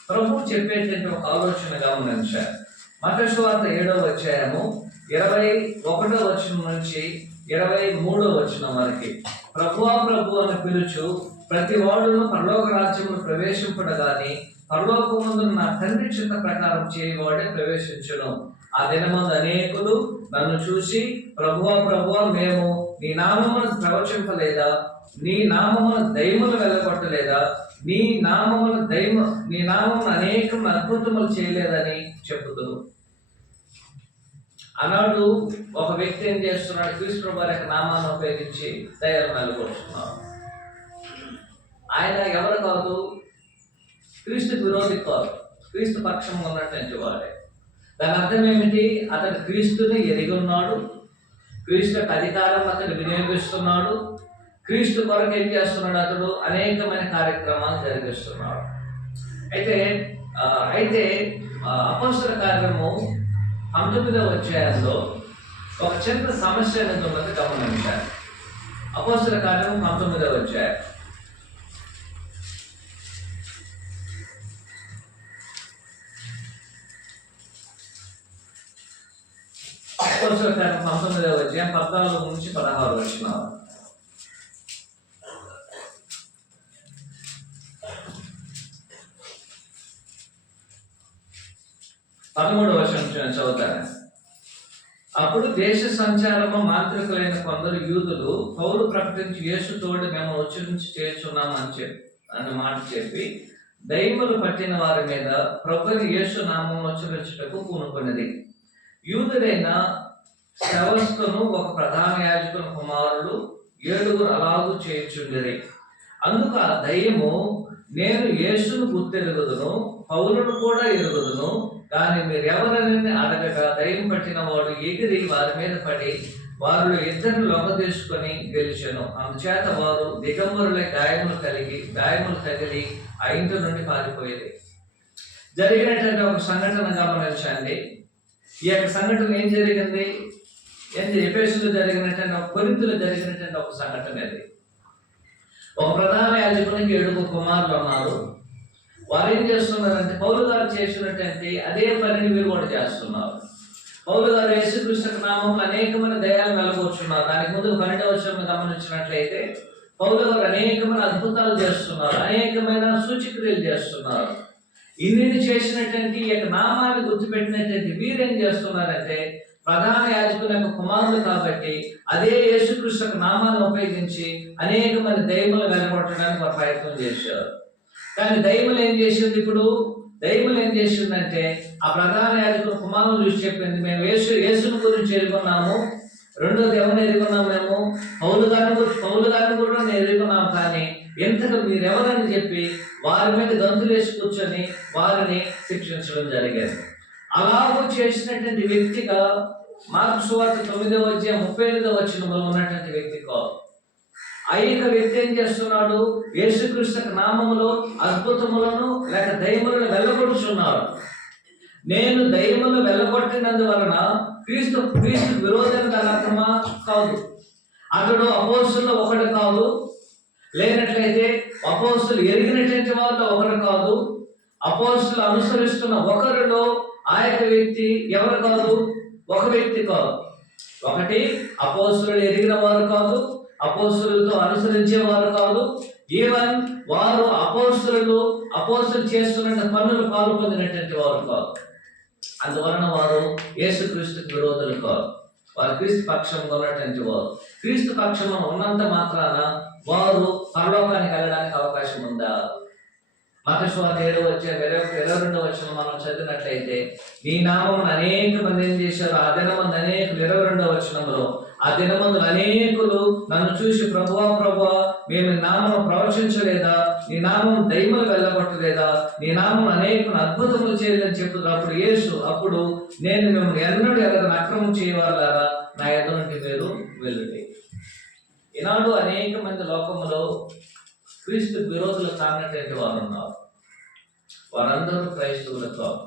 ప్రభు చెప్పేటువంటి ఒక ఆలోచన గమనించారు. మత్తయి సువార్త 7వ అధ్యాయము 21వ వచనం నుంచి 23వ వచనం వరకు ప్రభువా ప్రభు అని పిలుచు ప్రతి వాడును పరలోక రాజ్యమును ప్రవేశింపడగాని పరలోకమందు నా తండ్రి చిత్త ప్రకారం చేయవాడే ప్రవేశించును. ఆ దినమందు అనేకులు నన్ను చూసి ప్రభువా ప్రభువా మేము నీ నామమును ప్రవచింపలేదా? నీ నామమును దైవములు వెళ్ళగొట్టలేదా? నీ నామమును అనేకం అద్భుతములు చేయలేదని చెప్పుదురు. అన్నాడు ఒక వ్యక్తి ఏం చేస్తున్నాడు? క్రీస్తు ప్రభు యొక్క నామాన్ని ఉపయోగించి దయ్యాలను వెళ్ళగొట్టుతున్నాడు. ఆయన ఎవరు కాదు? క్రీస్తు విరోధి కాదు, క్రీస్తు పక్షంగా ఉన్నటువంటి వాడే. దాని అర్థం ఏమిటి? అతడు క్రీస్తుని ఎరిగి ఉన్నాడు. క్రీస్తు అధికారం అతడు వినియోగిస్తున్నాడు. క్రీస్తు కొరకు ఏం చేస్తున్నాడు? అతడు అనేకమైన కార్యక్రమాలు జరిగిస్తున్నాడు. అయితే అపోస్తల కార్యము 19వ అధ్యాయంలో ఒక చిన్న సమస్య అనేది ఉన్నది గమనించారు. అపోస్తల కార్యము 19వ అధ్యాయం అపోస్తల కార్యము 19వ అధ్యాయం 14 నుంచి 16 వచనాలు. చదువుతారు. అప్పుడు దేశ సంచారము మాంత్రికులైన కొందరు యూదులు పౌలు ప్రకటించి యేసు తోడు మేము వచ్చి నుంచి చేర్చున్నాం అన్న మాట చెప్పి దైవములు పట్టిన వారి మీద ప్రభుని యేసు నామం ఉచ్చరించుటకు పూనుకున్నది. యూదుడైన శవస్తును ఒక ప్రధాన యాజకుని కుమారుడు 7 అలాగూ చేయుచుండిరి. అందుకు ఆ దయ్యము, నేను యేసును గుర్తెరుగుదును, పౌలును కూడా ఎరుగుదును, కానీ మీరెవరని అడగగా దయ్యం పట్టిన వాడు ఎగిరి వారి మీద పడి వారిలో 2 లొంగదీసుకొని గెలిచెను. అందుచేత వారు దిగంబరులై గాయములు తగిలి ఆ ఇంటి నుండి పారిపోయేది. జరిగినటువంటి ఒక సంఘటన గమనించండి. ఈ యొక్క సంఘటన ఏం జరిగింది? ఎఫెసులో జరిగినటువంటి కొరింథీలో జరిగినటువంటి ఒక సంఘటన అది. ఒక ప్రధాన యాజకునికి 7 కుమారులు ఉన్నారు. వారు ఏం చేస్తున్నారంటే పౌలు గారు చేసినటువంటి అదే పనిని వీరు కూడా చేస్తున్నారు. పౌలు గారు యేసుక్రీస్తు నామములో అనేకమైన దయ్యాలు వెలగొచ్చున్నారు. దానికి ముందు 12వ వచనం గమనించినట్లయితే పౌలు గారు అనేకమైన అద్భుతాలు చేస్తున్నారు, అనేకమైన సూచక్రియలు చేస్తున్నారు. ఇన్ని చేసినటువంటి ఈ యొక్క నామాన్ని గుర్తుపెట్టినటువంటి వీరేం చేస్తున్నారంటే ప్రధాన యాజకుల యొక్క కుమారులు కాబట్టి అదే యేసుక్రీస్తు నామాన్ని ఉపయోగించి అనేక మంది దయ్యములు వెలగొట్టడానికి వారు ప్రయత్నం చేశారు. కానీ దయ్యములు ఏం చేసింది? ఇప్పుడు దయ్యములు ఏం చేసిందంటే ఆ ప్రధాన యాజకుల కుమారులు చూసి చెప్పింది, మేము యేసుని గురించి ఎరుగున్నాము, రెండోది ఎవరిని ఎరుగున్నాము, మేము పౌలు గారిని కూడా నేను ఎరుగున్నాము, కానీ ఎంతగా మీరెవరని చెప్పి వారి మీద గంతులు వేసి కూర్చొని వారిని శిక్షించడం జరిగేది. అలాగూ చేసినటువంటి వ్యక్తిగా మార్కు సువార్త 9వ అధ్యాయం 38వ వచనంలో ఉన్నటువంటి వ్యక్తి కాదు. ఆ యొక్క వ్యక్తి ఏం చేస్తున్నాడు? యేసుక్రీస్తు నామములో అద్భుతములను లేక దయ్యములను వెళ్ళగొట్టుచున్నాడు. నేను దయ్యములను వెళ్ళగొట్టినందువలన క్రీస్తు విరోధం దాని అర్థమా? కాదు. అతడు అపోస్తుల్లో ఒకడు కాదు, లేనట్లయితే అపోస్తులు ఎరిగినటువంటి వాళ్ళలో ఒకరు కాదు, అపోస్తులు అనుసరిస్తున్న ఒకరిలో ఆ యొక్క వ్యక్తి ఎవరు కాదు? ఒక వ్యక్తి కాదు. ఒకటి అపోస్తులు ఎరిగిన వారు కాదు, అపోస్తులతో అనుసరించేవారు కాదు, ఈవెన్ వారు అపోస్తులు చేస్తున్న పనులు పాల్పొందినటువంటి వారు కాదు. అందువలన వారు యేసుక్రీస్తుకు విరోధులు కాదు. వారు క్రీస్తు పక్షంగా ఉన్నటువంటి వారు. క్రీస్తు పక్షం ఉన్నంత మాత్రాన వారు పరలోకానికి వెళ్ళడానికి అవకాశం ఉందా? మత్తయి సువార్త 7వ అధ్యాయం 22వ వచనం మనం చదివినట్లయితే నీ నామమును అనేక మంది ఏం చేశారు? ఆ దినమందు అనేకులు 22వ వచనంలో ఆ దినమందు అనేకులు నన్ను చూసి ప్రభువా ప్రభువా మేము నీ నామమును ప్రవచించలేదా, నీ నామమును దయ్యములు వెళ్ళగొట్టలేదా, నీ నామమును అనేకులు అద్భుతములు చేయలేదని చెప్తున్నప్పుడు యేసు అప్పుడు నేను మిమ్మల్ని ఎన్నడూ ఎలాగ అక్రమం చేయవాళ్ళారా, నా ఎదురు నుండి మీరు వెళ్ళండి. ఈనాడు అనేక మంది లోకములో క్రీస్తు విరోధులు కానటువంటి వారు ఉన్నారు. వారందరూ క్రైస్తవులు కాదు.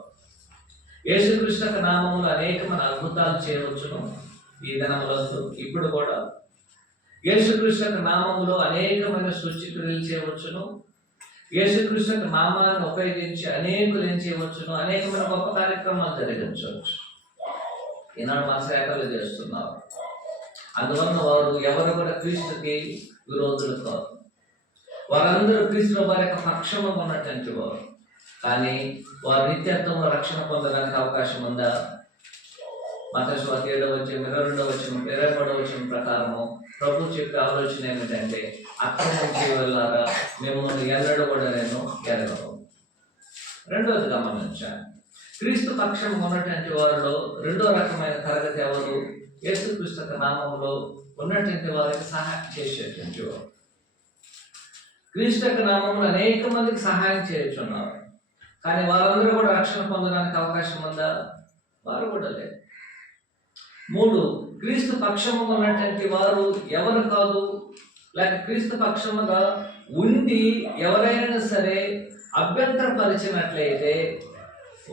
యేసుక్రీస్తు నామములో అనేకమైన అద్భుతాలు చేయవచ్చును. ఈ దినములందు ఇప్పుడు కూడా యేసుక్రీస్తు నామములో అనేకమైన సూచక్రియలు చేయవచ్చును. యేసుక్రీస్తు నామాన్ని ఉపయోగించి అనేకులు ఏం చేయవచ్చును? అనేకమైన గొప్ప కార్యక్రమాలు జరిగించవచ్చు. ఈనాడు మా సేవలు చేస్తున్నారు. అందువలన వారు ఎవరు కూడా క్రీస్తుకి విరోధులు కాదు. వారందరూ క్రీస్తు వారి యొక్క పక్షంలో ఉన్నటువంటి వారు. కానీ వారు నిత్యత్వంలో రక్షణ పొందడానికి అవకాశం ఉందా? మత్తయి సువార్త 7వ అధ్యాయం 22వ వచనం 23వ వచనం ప్రకారము ప్రభు చెప్పే ఆలోచన ఏమిటంటే అక్రమం చేయవల్లారా మిమ్మల్ని ఎన్నడూ కూడా నేను ఎరగను. రెండవది గమనించాను. క్రీస్తు పక్షం ఉన్నటువంటి వారిలో రెండో రకమైన తరగతి ఎవరు? యేసుక్రీస్తు నామములో ఉన్నటువంటి వారికి సహాయం చేసేటువంటి వారు. క్రీస్తు యొక్క నామములో అనేక మందికి సహాయం చేయొచ్చున్నారు. కానీ వారందరూ కూడా రక్షణ పొందడానికి అవకాశం ఉందా? వారు కూడా లేదు. 3, క్రీస్తు పక్షము ఉన్నటువంటి వారు ఎవరు కాదు, లేక క్రీస్తు పక్షముగా ఉండి ఎవరైనా సరే అభ్యంతరపరిచినట్లయితే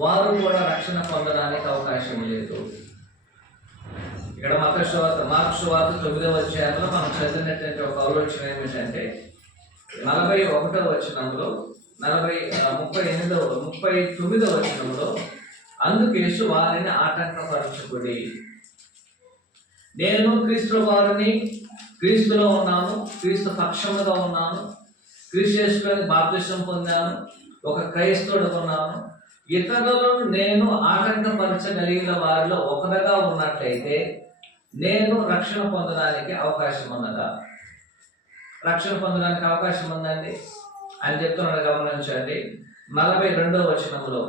వారు కూడా రక్షణ పొందడానికి అవకాశం లేదు. ఇక్కడ మార్కు సువార్త 9వ అధ్యాయంలో మనం చదివినటువంటి ఒక ఆలోచన ఏమిటంటే 41వ వచనంలో 39వ వచనంలో అందుకేసు వారిని ఆటంకపరచుకుడి. నేను క్రీస్తులో ఉన్నాను, క్రీస్తు పక్షముగా ఉన్నాను, క్రీస్తు యేసులోని బాప్తిసం పొందాను, ఒక క్రైస్తవుడు ఉన్నాను. ఇతరులను నేను ఆటంకపరచగలిగిన వారిలో ఒకరుగా ఉన్నట్లయితే నేను రక్షణ పొందడానికి అవకాశం ఉన్నదా? రక్షణ పొందడానికి అవకాశం ఉందండి అని చెప్తున్నాడు. గమనించండి 42వ వచనంలో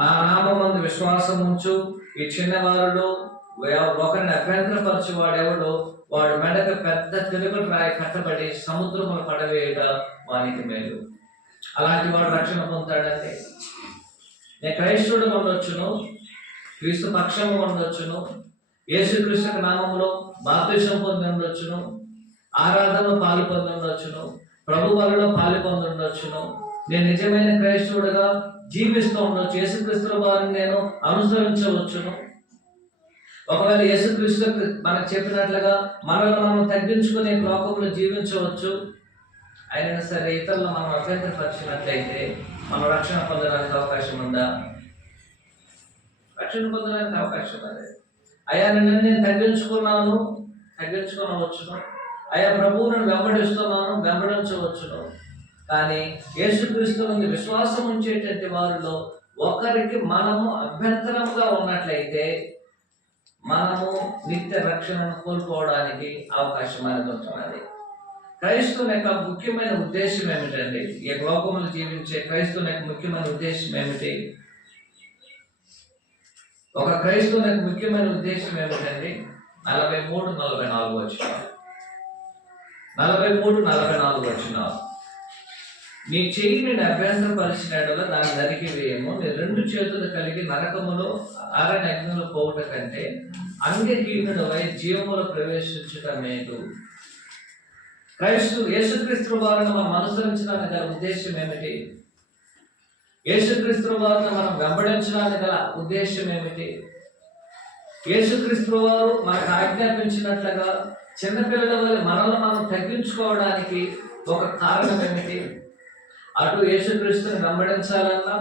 నా నామమందు విశ్వాసం ఉంచు ఈ చిన్నవారిలో ఒకరిని అభ్యంతరపరచు వాడెవడో వాడు మెడకు పెద్ద తెలుగుడు రాయి కట్టబడి సముద్రములు పడవేయుట వానికి మేలు. అలాంటి వాడు రక్షణ పొందుతాడండి. నేను క్రైస్తవుడు ఉండొచ్చును, క్రీస్తు పక్షము ఉండొచ్చును, యేసుక్రీస్తు నామములో బాప్తిసం పొంది ఉండొచ్చును, ఆరాధనలో పాలు పొంది ఉండొచ్చును, ప్రభు వలలో పాలు పొంది ఉండొచ్చును, నేను నిజమైన క్రైస్తవుడుగా జీవిస్తూ ఉండొచ్చు, యేసుక్రీస్తు వారిని నేను అనుసరించవచ్చును. ఒకవేళ యేసుక్రీస్తు మనకు చెప్పినట్లుగా మనల్ని మనం తగ్గించుకునే లోకంలో జీవించవచ్చు. అయినా సరే ఇతరులు మనం అభ్యంతరపరిచినట్లయితే మనం రక్షణ పొందడానికి అవకాశం ఉందా? రక్షణ పొందడానికి అవకాశం అదే. అయ్యా నేను తగ్గించుకోవచ్చును, అయ్యా ప్రభువును వెంబడిస్తున్నాను, వెంబడించవచ్చును. కానీ యేసుక్రీస్తు నుండి విశ్వాసం ఉంచేటువంటి వారిలో ఒకరికి మనము అభ్యంతరముగా ఉన్నట్లయితే మనము నిత్య రక్షణను కోల్పోవడానికి అవకాశం అనేది ఉంటున్నది. క్రైస్తవుని యొక్క ముఖ్యమైన ఉద్దేశం ఏమిటండి? ఈ లోకములు జీవించే క్రైస్తవుని యొక్క ముఖ్యమైన ఉద్దేశం ఏమిటి? ఒక క్రైస్తవుని యొక్క ముఖ్యమైన ఉద్దేశం ఏమిటండి? 43-44 వచనాలు. 43-44 వచనాలు. నీ చెయ్యి నేను అభ్యంతరపరిచినట్లుగా దాన్ని నరికి వేయము. నీ 2 చేతులు కలిగి నరకములో అగ్నిలో పోవుట కంటే అంగహీనుడవై జీవములో ప్రవేశించుట మేలు. యేసుక్రీస్తు వారిని మనం అనుసరించడానికి గల ఉద్దేశం ఏమిటి? యేసుక్రీస్తు వారిని మనం వెంబడించడానికి గల ఉద్దేశం ఏమిటి? యేసుక్రీస్తు వారు మనకు ఆజ్ఞాపించినట్లుగా చిన్నపిల్లల వల్ల మనల్ని మనం తగ్గించుకోవడానికి ఒక కారణం ఏమిటి? అటు యేసుక్రీస్తుని వెంబడించాలన్నా,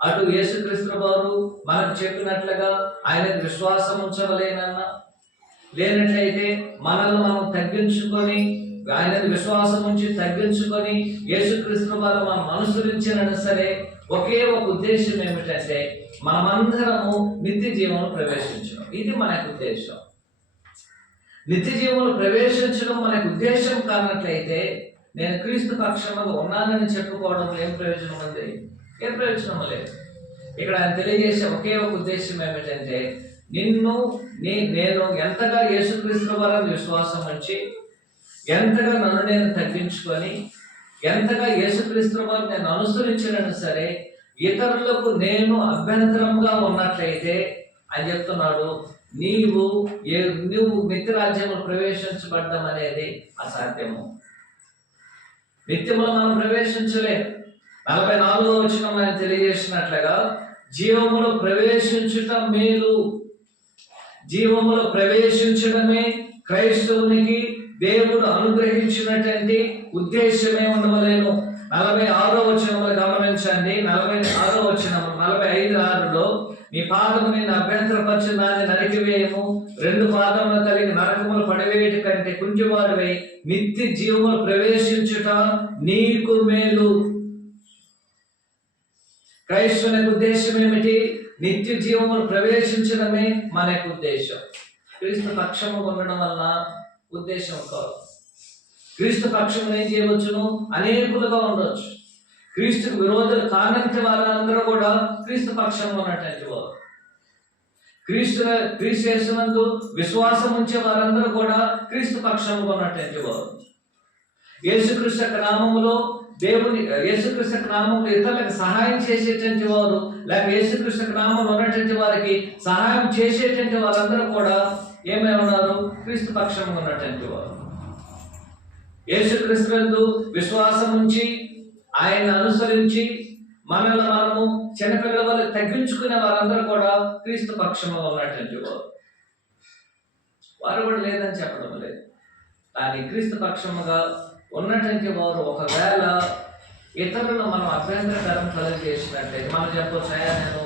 అటు యేసుక్రీస్తు వారు మనకు చెప్పినట్లుగా ఆయనకు విశ్వాసం ఉంచవలేనన్నా, లేనట్లయితే మనల్ని మనం తగ్గించుకొని ఆయనకు విశ్వాసం ఉంచి తగ్గించుకొని యేసుక్రీస్తు వారు మనం అనుసరించినా సరే ఒకే ఒక ఉద్దేశం ఏమిటంటే మనమందరము నిత్య జీవనం ప్రవేశించడం. ఇది మనకు ఉద్దేశం. నిత్య జీవనం ప్రవేశించడం మనకు ఉద్దేశం కానట్లయితే నేను క్రీస్తు పక్షంలో ఉన్నానని చెప్పుకోవడం ఏం ప్రయోజనం ఉంది? ఏం ప్రయోజనం లేదు. ఇక్కడ ఆయన తెలియజేసే ఒకే ఒక ఉద్దేశం ఏమిటంటే నేను ఎంతగా యేసుక్రీస్తు వారిని విశ్వాసం ఉంచి ఎంతగా నన్ను నేను తగ్గించుకొని ఎంతగా యేసుక్రీస్తు వారిని నేను అనుసరించినను సరే ఇతరులకు నేను అభ్యంతరంగా ఉన్నట్లయితే అని చెప్తున్నాడు, నీవు నిత్య రాజ్యంలో ప్రవేశించబడ్డం అనేది అసాధ్యము. నిత్యములో మనం ప్రవేశించలేము. 44వ వచనం ఆయన తెలియజేసినట్లుగా జీవములో ప్రవేశించుట మేలు. జీవములో ప్రవేశించడమే క్రైస్తవునికి దేవుడు అనుగ్రహించినటువంటి ఉద్దేశమే ఉండవలేను. 46వ వచనంలో గమనించండి. 46వ వచనం 45:6లో నీ పాదము నిన్ను అభ్యంతరపరిచిన దాన్ని నరికివేయము, 2 పాదములు కలిగి నరకములు పడవేయటి కంటే కుంటివాడివై నిత్య జీవములు ప్రవేశించుట నీకు మేలు. క్రైస్తవుని ఉద్దేశం ఏమిటి? నిత్య జీవములు ప్రవేశించడమే మన యొక్క ఉద్దేశం. క్రీస్తు పక్షము ఉండడం వలన ఉద్దేశం కాదు. క్రీస్తు పక్షం ఏం చేయవచ్చును? అనేకులుగా ఉండవచ్చు. క్రీస్తుకు విరోధులు కానంటి వారందరూ కూడా క్రీస్తు పక్షంలో ఉన్నటువంటి వారు. క్రీస్తు యేసునందు విశ్వాసం ఉంచే వారందరూ కూడా క్రీస్తు పక్షంలో ఉన్నటువంటి వారు. యేసుక్రీస్తు యొక్క నామములో యేసుక్రీస్తు యొక్క నామములో ఇతరులకు సహాయం చేసేటువంటి వారు, లేక యేసుక్రీస్తు యొక్క నామంలో ఉన్నటువంటి వారికి సహాయం చేసేటువంటి వారందరూ కూడా ఏమై ఉన్నారు? క్రీస్తు పక్షంలో ఉన్నటువంటి వారు. యేసుక్రీస్తు విశ్వాసం ఉంచి ఆయన అనుసరించి మనల్ని మనము చిన్నపిల్లల వల్ల తగ్గించుకునే వారందరూ కూడా క్రీస్తు పక్షంలో ఉన్నటువంటి వారు కూడా లేదని చెప్పడం లేదు. కానీ క్రీస్తు పక్షముగా ఉన్నటువంటి వారు ఒకవేళ ఇతరులను మనం అభ్యంతరకరం కలిగజేసినట్లయితే మనం చెప్పవచ్చు, అయ్యా నేను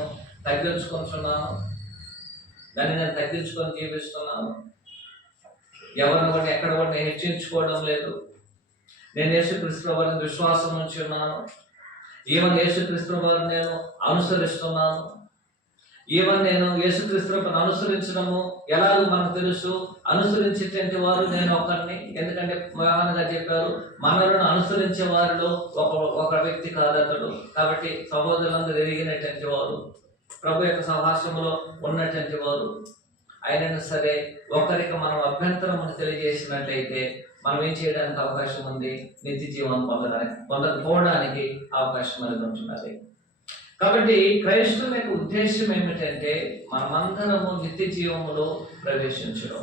తగ్గించుకుంటున్నాను, దాన్ని నేను తగ్గించుకొని జీవిస్తున్నాను, ఎవరిని కూడా ఎక్కడ కూడా నేను హెచ్చించుకోవడం లేదు, నేను యేసుక్రీస్తు వారిని విశ్వాసం ఉంచి ఉన్నాను, ఈవెన్ యేసుక్రీస్తు వారిని నేను అనుసరిస్తున్నాను, ఈవెన్ నేను యేసుక్రీస్తు వారిని అనుసరించడము ఎలాగో మనకు తెలుసు, అనుసరించేటువంటి వారు నేను ఒకరిని. ఎందుకంటే యోహానుగా చెప్పారు, మనలను అనుసరించే వారిలో ఒక వ్యక్తి కాదతడు. కాబట్టి సహోదరులందరూ ఎరిగినటువంటి వారు, ప్రభు యొక్క సహవాసంలో ఉన్నటువంటి వారు. అయినా సరే ఒకరికి మనం అభ్యంతరం తెలియజేసినట్లయితే మనం ఏం చేయడానికి అవకాశం ఉంది? నిత్య జీవం పొందకపోవడానికి అవకాశం అనేది ఉంటున్నది. కాబట్టి క్రైస్తవుల యొక్క ఉద్దేశం ఏమిటంటే మనమందరము నిత్య జీవములో ప్రవేశించడం.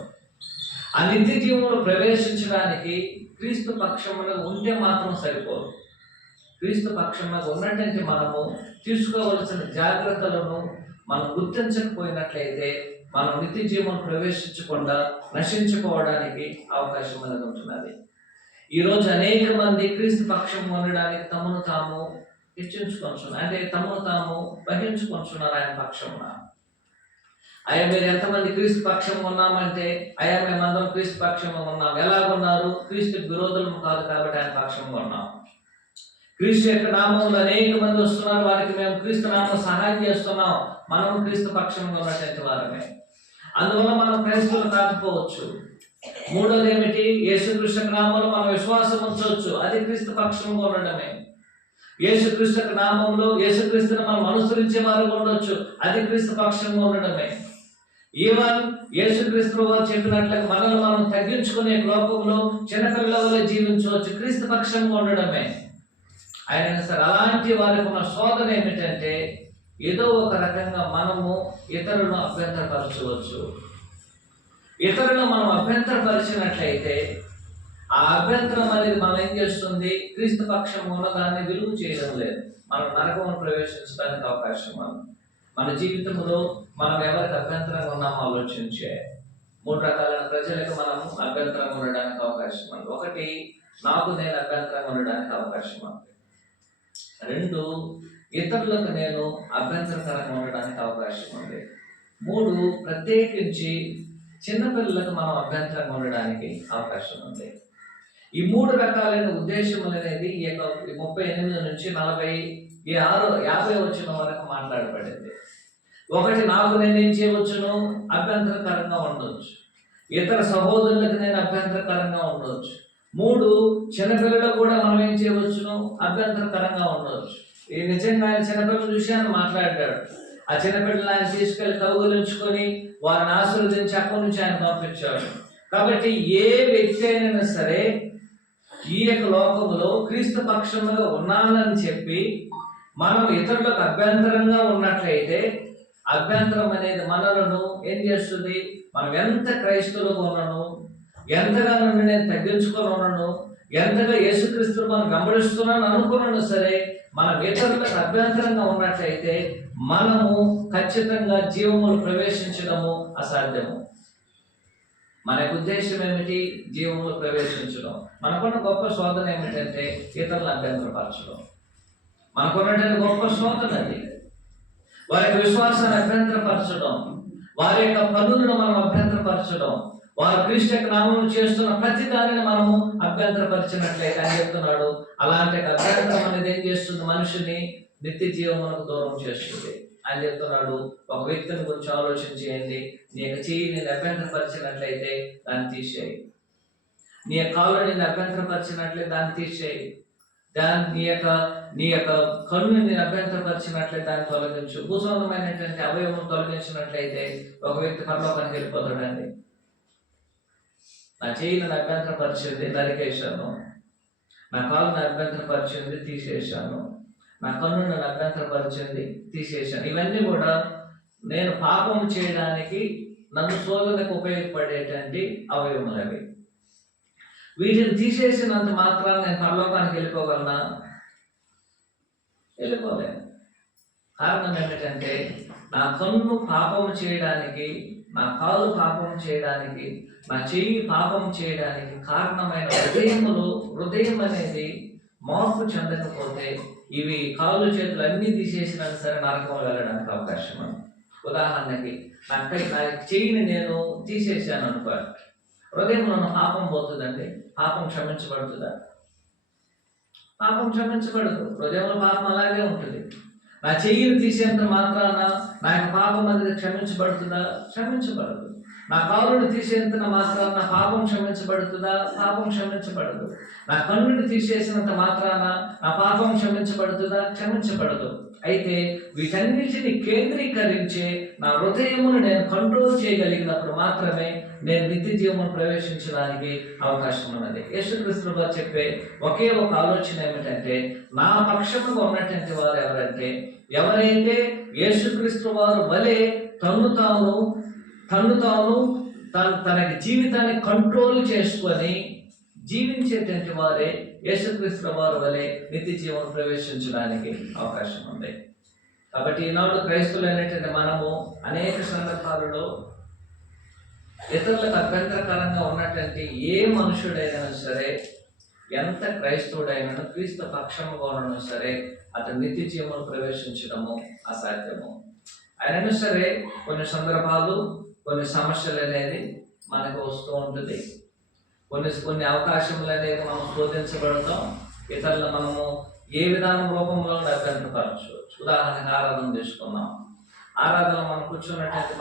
ఆ నిత్య జీవంలో ప్రవేశించడానికి క్రీస్తు పక్షమున ఉంటే మాత్రం సరిపోదు. క్రీస్తు పక్షంలో ఉన్నటువంటి మనము తీసుకోవలసిన జాగ్రత్తలను మనం గుర్తించకపోయినట్లయితే మనం నిత్య జీవం ప్రవేశించకుండా నశించుకోవడానికి అవకాశం అనేది ఉంటున్నది. ఈరోజు అనేక మంది క్రీస్తు పక్షం ఉండడానికి తమను తాము హెచ్చించుకొంటున్నారు, అంటే తమను తాము వహించుకొంటున్నారు ఆయన పక్షమున. అయ్యా మీరు ఎంతమంది క్రీస్తు పక్షం ఉన్నామంటే, అయ్యా మేమందరం క్రీస్తు పక్షంగా ఉన్నాం. ఎలాగున్నారు? క్రీస్తు విరోధులము కాదు కాబట్టి ఆయన పక్షంగా ఉన్నాం. క్రీస్తు యొక్క నామంలో అనేక మంది వస్తున్నారు, వారికి మేము క్రీస్తు నామం సహాయం చేస్తున్నాం, మనం క్రీస్తు పక్షంగా ఉన్నటువంటి వారమే. అందువల్ల మనం క్రైస్తవులు కాకపోవచ్చు. మూడోది ఏమిటి? యేసుక్రీస్తు నామంలో మనం విశ్వాసం ఉంచవచ్చు, అది క్రీస్తు పక్షంగా ఉండడమే. యేసుక్రీస్తు నామంలో యేసుక్రీస్తుని మనం అనుసరించే వారు ఉండొచ్చు, అది క్రీస్తు పక్షంగా ఉండడమే. ఈవెన్ యేసుక్రీస్తు వారు చెప్పినట్లుగా మనల్ని మనం తగ్గించుకునే లోకంలో చిన్నపిల్లల వల్ల జీవించవచ్చు, క్రీస్తు పక్షంగా ఉండడమే. అయినా సరే అలాంటి వారికి ఉన్న శోధన ఏమిటంటే ఏదో ఒక రకంగా మనము ఇతరులను అభ్యంతరపరచవచ్చు. ఇతరులను మనం అభ్యంతరపరిచినట్లయితే ఆ అభ్యంతరం అనేది మనం ఏం చేస్తుంది? క్రీస్తు పక్షం ఉన్నదాన్ని విలువ చేయడం లేదు, మనం నరకమును ప్రవేశించడానికి అవకాశం ఉంది. మన జీవితంలో మనం ఎవరికి అభ్యంతరంగా ఉన్నామో ఆలోచించే 3 రకాలైన ప్రజలకు మనము అభ్యంతరంగా ఉండడానికి అవకాశం ఉంది. 1, నాకు నేను అభ్యంతరంగా ఉండడానికి అవకాశం ఉంది. 2, ఇతరులకు నేను అభ్యంతరకరంగా ఉండడానికి అవకాశం ఉంది. 3, ప్రత్యేకించి చిన్నపిల్లలకు మనం అభ్యంతరంగా ఉండడానికి అవకాశం ఉంది. ఈ 3 రకాలైన ఉద్దేశములు అనేది 38 నుంచి 50 వచ్చిన వరకు మాట్లాడబడింది. 1, నాకు నేనేం చేయవచ్చును? అభ్యంతరకరంగా ఉండవచ్చు. ఇతర సహోదరులకు నేను అభ్యంతరకరంగా ఉండవచ్చు. 3, చిన్నపిల్లలకు కూడా మనం ఏం చేయవచ్చును? అభ్యంతరకరంగా ఉండవచ్చు. ఈ నిజంగా ఆయన చిన్నపిల్లల విషయాన్ని మాట్లాడాడు. ఆ చిన్నపిల్లలు ఆయన తీసుకెళ్లి కౌగులించుకొని వారిని ఆశీర్వదించి అక్కడి నుంచి ఆయన పంపించాడు. కాబట్టి ఏ వ్యక్తి అయినా సరే ఈ యొక్క లోకంలో క్రీస్తు పక్షంగా ఉన్నానని చెప్పి మనం ఇతరులకు అభ్యంతరంగా ఉన్నట్లయితే అభ్యంతరం అనేది మనలను ఏం చేస్తుంది? మనం ఎంత క్రైస్తవులుగా ఉన్నాను, ఎంతగానో నేను తగ్గించుకొని ఉన్నాను, ఎంతగా యేసుక్రీస్తును మనం గమనిస్తున్నాను అనుకున్నాను సరే, మనం ఇతరులకు అభ్యంతరంగా ఉన్నట్లయితే మనము ఖచ్చితంగా జీవములు ప్రవేశించడము అసాధ్యము. మన ఉద్దేశం ఏమిటి? జీవములు ప్రవేశించడం. మనకున్న గొప్ప శోధన ఏమిటంటే ఇతరులను అభ్యంతరపరచడం. మనకున్నటువంటి గొప్ప శోధన అది. వారి యొక్క విశ్వాసాన్ని అభ్యంతరపరచడం, వారి యొక్క పనులను మనం అభ్యంతరపరచడం, వారు క్రీస్తు యొక్క నామమును చేస్తున్న ప్రతి దానిని మనము అభ్యంతరపరిచినట్లయితే ఆయన చెప్తున్నాడు, అలాంటి అభ్యంతరం అనేది ఏం చేస్తుంది? మనిషిని నిత్య జీవమునకు దూరం చేస్తుంది. ఆయన చెప్తున్నాడు, ఒక వ్యక్తిని గురించి ఆలోచన చేయండి. నీ యొక్క చెయ్యి నేను అభ్యంతరపరిచినట్లయితే దాన్ని తీసేయి, నీ యొక్క కాలు నేను అభ్యంతరపరిచినట్లయితే దాన్ని తీసేయి, నీ యొక్క కన్ను నేను అభ్యంతరపరిచినట్లయితే దాన్ని తొలగించు. భూసంబంధమైనటువంటి అవయవం తొలగించినట్లయితే ఒక వ్యక్తి పరలోకానికి వెళ్ళిపోతాడండి. నా చెయ్యి నన్ను అభ్యంతరపరిచింది, నరికేశాను. నా కాలు నన్ను అభ్యంతరపరిచింది, తీసేశాను. నా కన్ను నన్ను అభ్యంతరపరిచింది, తీసేశాను. ఇవన్నీ కూడా నేను పాపం చేయడానికి నన్ను శోధనకు ఉపయోగపడేటువంటి అవయవములు అవి. వీటిని తీసేసినంత మాత్రాన్ని నేను పరలోకానికి వెళ్ళిపోగలనా? వెళ్ళిపోలేను. కారణం ఏమిటంటే నా కన్ను పాపం చేయడానికి, నా కాలు పాపం చేయడానికి, నా చెయ్యి పాపం చేయడానికి కారణమైన హృదయం అనేది మార్పు చెందకపోతే ఇవి కాళ్ళు చేతులు అన్నీ తీసేసినా సరే నరకం వెళ్ళడానికి అవకాశం ఉంది. ఉదాహరణకి నా చెయ్యిని నేను తీసేసాను అనుకో, హృదయంలో పాపం పోతుందండి. పాపం క్షమించబడుతుందా? పాపం క్షమించబడదు. హృదయంలో పాపం అలాగే ఉంటుంది. నా చెయ్యిని తీసేంత మాత్రాన నా యొక్క పాపం అనేది క్షమించబడుతుందా? క్షమించబడదు. నా కాలుని తీసేంత మాత్రాన నా పాపం క్షమించబడుతుందా? పాపం క్షమించబడదు. నా కన్నుని తీసేసినంత మాత్రాన నా పాపం క్షమించబడుతుందా? క్షమించబడదు. అయితే వీటన్నిటిని కేంద్రీకరించే నా హృదయమును నేను కంట్రోల్ చేయగలిగినప్పుడు మాత్రమే నేను నిత్య జీవనం ప్రవేశించడానికి అవకాశం ఉన్నది. యేసుక్రీస్తు వారు చెప్పే ఒకే ఒక ఆలోచన ఏమిటంటే, నా పక్షముగా ఉన్నటువంటి వారు ఎవరంటే, ఎవరైతే యేసుక్రీస్తు వారు వలె తనకి జీవితాన్ని కంట్రోల్ చేసుకొని జీవించేటువంటి వారే యేసుక్రీస్తు వారి వలె నిత్య జీవనం ప్రవేశించడానికి అవకాశం ఉంది. కాబట్టి ఈనాడు క్రైస్తవులు అనేటువంటి మనము అనేక సందర్భాలలో ఇతరులకు అభ్యంతరకరంగా ఉన్నటువంటి ఏ మనుషుడైనా సరే, ఎంత క్రైస్తవుడైనా క్రీస్తు పక్షముగా ఉండడం సరే, అతను నిత్య జీవనం ప్రవేశించడము అసాధ్యము. అయినా సరే కొన్ని సందర్భాలు, కొన్ని సమస్యలు అనేది మనకు వస్తూ ఉంటుంది. కొన్ని అవకాశములు అనేది మనం శోధించబడతాం. ఇతరులు మనము ఏ విధానం రూపంలో అభ్యంతరపరచవచ్చు. ఉదాహరణకు ఆరాధన చేసుకున్నాం. ఆరాధన మనం కూర్చున్నట్లయితే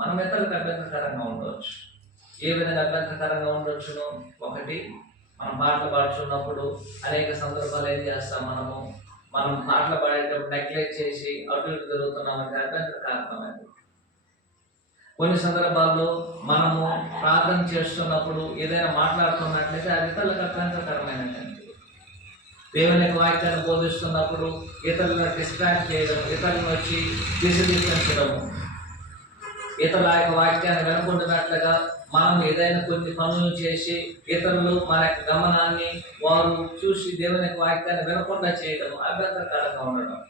మనం ఇతరులకు అభ్యంతరకరంగా ఉండవచ్చు. ఏ విధంగా అభ్యంతరకరంగా ఉండొచ్చును? ఒకటి, మనం పాటలు పాడుతున్నప్పుడు అనేక సందర్భాలు ఏం చేస్తాం, మనం పాటలు పాడేటప్పుడు నెగ్లెక్ట్ చేసి అటు ఇటు జరుగుతున్నామంటే అభ్యంతరకారకమైనది. కొన్ని సందర్భాల్లో మనము ప్రార్థన చేస్తున్నప్పుడు ఏదైనా మాట్లాడుతున్నట్లయితే అది ఇతరులకు అభ్యంతరకరమైనటువంటి. దేవుని యొక్క వాక్యాన్ని బోధిస్తున్నప్పుడు ఇతరులను డిస్ట్రాక్ట్ చేయడం, ఇతరులను వచ్చి దిశదించడము, ఇతరుల యొక్క వాక్యాన్ని వినకుంటున్నట్లుగా మనం ఏదైనా కొన్ని పనులు చేసి ఇతరులు మన యొక్క గమనాన్ని వారు చూసి దేవుని యొక్క వాక్యాన్ని వినకుండా చేయడం, అభ్యంతరకరంగా ఉండడం.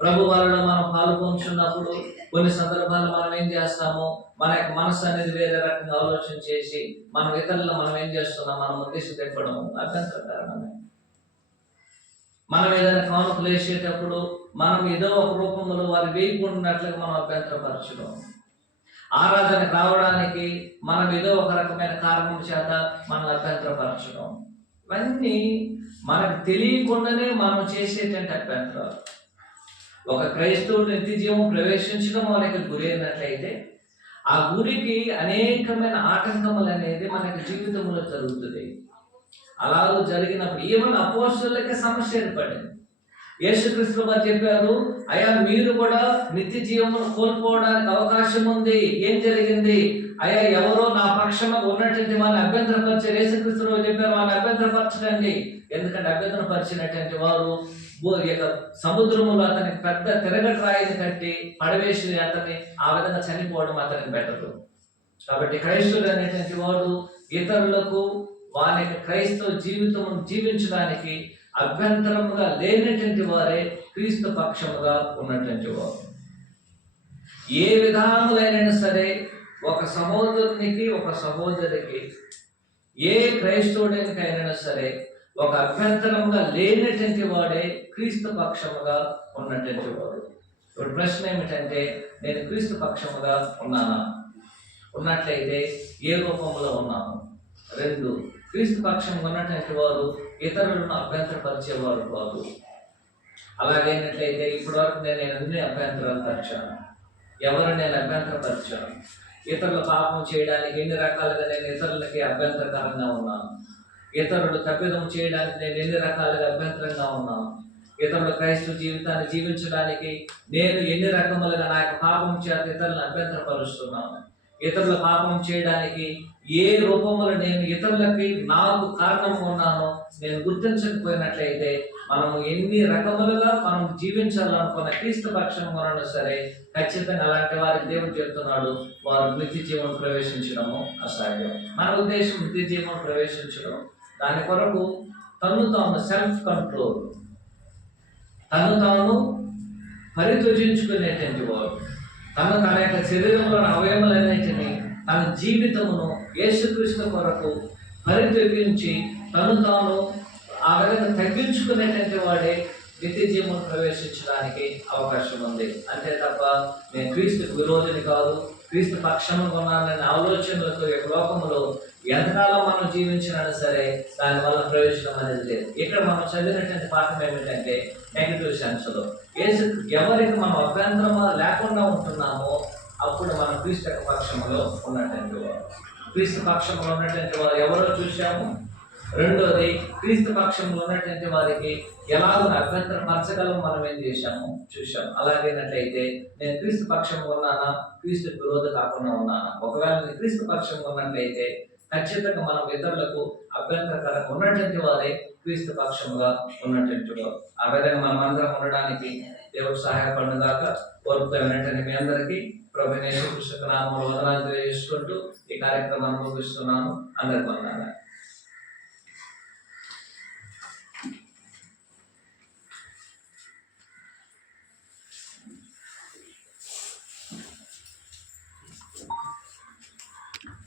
ప్రభు వాళ్ళలో మనం పాల్గొంటున్నప్పుడు కొన్ని సందర్భాలు మనం ఏం చేస్తాము, మన యొక్క మనసు అనేది వేరే రకంగా ఆలోచన చేసి ఇతరులు మనం ఏం చేస్తున్నాం, మనం ఉద్దేశం తెప్పడం అభ్యంతరకరమే. మనం ఏదైనా కానుకలు వేసేటప్పుడు మనం ఏదో ఒక రూపంలో వారు వేయకుండాట్లుగా మనం అభ్యంతరపరచడం. ఆరాధనకు రావడానికి మనం ఏదో ఒక రకమైన కారణం చేత మనం అభ్యంతరపరచడం. ఇవన్నీ మనకు తెలియకుండానే మనం చేసేటువంటి అభ్యంతరాలు. ఒక క్రైస్తవుడు నిత్య జీవం ప్రవేశించడం మనకి గురి అయినట్లయితే ఆ గురికి అనేకమైన ఆటంకములు అనేది మనకి జీవితంలో జరుగుతుంది. అలా జరిగినప్పుడు ఈవెన్ అపోస్తలులకే సమస్య ఏర్పడింది. యేసుక్రీస్తు వారు చెప్పారు, అయ్యా మీరు కూడా నిత్య జీవమును కోల్పోవడానికి అవకాశం ఉంది. ఏం జరిగింది? అయ్యా ఎవరో నా పక్షంగా ఉన్నటువంటి వాళ్ళని అభ్యంతరపరిచారు. యేసుక్రీస్తు వారు చెప్పారు, వాళ్ళని అభ్యంతరపరచకండి. ఎందుకంటే అభ్యంతరపరిచినటువంటి వారు సముద్రములో అతనికి పెద్ద తిరగటి రాయిని కట్టి పడవేసి అతన్ని ఆ విధంగా చనిపోవడం అతనికి బెటరు. కాబట్టి క్రైస్తవుడు అనేటువంటి వాడు ఇతరులకు వారి యొక్క క్రైస్తవ జీవితం జీవించడానికి అభ్యంతరముగా లేనటువంటి వారే క్రీస్తు పక్షముగా ఉన్నటువంటి వారు. ఏ విధానములైనా సరే ఒక సహోదరునికి, ఒక సహోదరికి, ఏ క్రైస్తవుడికైనా సరే ఒక అభ్యంతరముగా లేనటువంటి వాడే క్రీస్తు పక్షముగా ఉన్నటువంటి వాడు. ఇప్పుడు ప్రశ్న ఏమిటంటే, నేను క్రీస్తు పక్షముగా ఉన్నానా? ఉన్నట్లయితే ఏ రూపంలో ఉన్నాను? 2, క్రీస్తు పక్షంగా ఉన్నటువంటి వారు ఇతరులను అభ్యంతరపరిచేవారు కాదు. అలాగైనట్లయితే ఇప్పటి వరకు నేను ఎన్ని అభ్యంతరాలు పరిచాను? ఎవరు నేను అభ్యంతరపరిచాను? ఇతరుల పాపం చేయడానికి ఎన్ని రకాలుగా నేను ఇతరులకి అభ్యంతరకరంగా ఉన్నాను? ఇతరులు తప్పిదం చేయడానికి నేను ఎన్ని రకాలుగా అభ్యంతరంగా ఉన్నాను? ఇతరుల క్రైస్తవ జీవితాన్ని జీవించడానికి నేను ఎన్ని రకములుగా నా యొక్క పాపం చేత ఇతరులను అభ్యంతరపరుస్తున్నాను? ఇతరుల పాపం చేయడానికి ఏ రూపంలో నేను ఇతరులకి నాకు కారణం ఉన్నానో నేను గుర్తించకపోయినట్లయితే మనము ఎన్ని రకములుగా మనం జీవించాలనుకున్న క్రీస్తు పక్షంగా ఉన్నా సరే ఖచ్చితంగా అలాంటి వారికి దేవుడు చెప్తున్నాడు, వారు నిత్య జీవనం ప్రవేశించడము అసాధ్యం. మన ఉద్దేశం నిత్య జీవనం ప్రవేశించడం, దాని కొరకు తాను సెల్ఫ్ కంట్రోల్, తాను పరిత్యజించుకునేటువంటి వారు, తన యొక్క శరీరంలో అవయములన్నిటిని తన జీవితమును యేసుక్రీస్తు కొరకు పరిత్యజించి తాను ఆ విధంగా తగ్గించుకునేటువంటి వాడే నిత్య జీవనం ప్రవేశించడానికి అవకాశం ఉంది. అంతే తప్ప నేను క్రీస్తుకు విరోధిని కాదు, క్రీస్తు పక్షంగా ఉన్నాననే ఆలోచనలతో ఈ లోకంలో ఎంతకాలం మనం జీవించినా సరే దానివల్ల ప్రయోజనం అనేది లేదు. ఇక్కడ మనం చదివినటువంటి పాఠం ఏమిటంటే నెగిటివ్ సెన్స్లో ఎవరికి మనం అభ్యంతరం లేకుండా ఉంటున్నామో అప్పుడు మనం క్రీస్తు యొక్క పక్షంలో ఉన్నటువంటి వారు. క్రీస్తు పక్షంలో ఉన్నటువంటి వారు ఎవరో చూశాము. రెండోది, క్రీస్తు పక్షంలో ఉన్నటువంటి వారికి ఎలాగో అభ్యంతరపరచగలం మనం ఏం చేశాము చూశాము. అలాగేనట్లయితే నేను క్రీస్తు పక్షంలో ఉన్నానా, క్రీస్తు విరోధ కాకుండా ఉన్నానా? ఒకవేళ నేను క్రీస్తు పక్షంలో ఉన్నట్లయితే ఖచ్చితంగా మనం ఇతరులకు అభ్యంతరకరంగా ఉన్నటువంటి వారే క్రీస్తు పక్షంగా ఉన్నటువంటి వారు. ఆ విధంగా మనం అందరం ఉండడానికి దేవుడు సహాయపడిన దాకా కోరుతూ ఉన్నటువంటి మీ అందరికీ ప్రభువైన యేసుక్రీస్తు నామములో వందనాలు తెలియజేసుకుంటూ ఈ కార్యక్రమాన్ని ముగిస్తున్నాను. అందరికీ వందనాలు.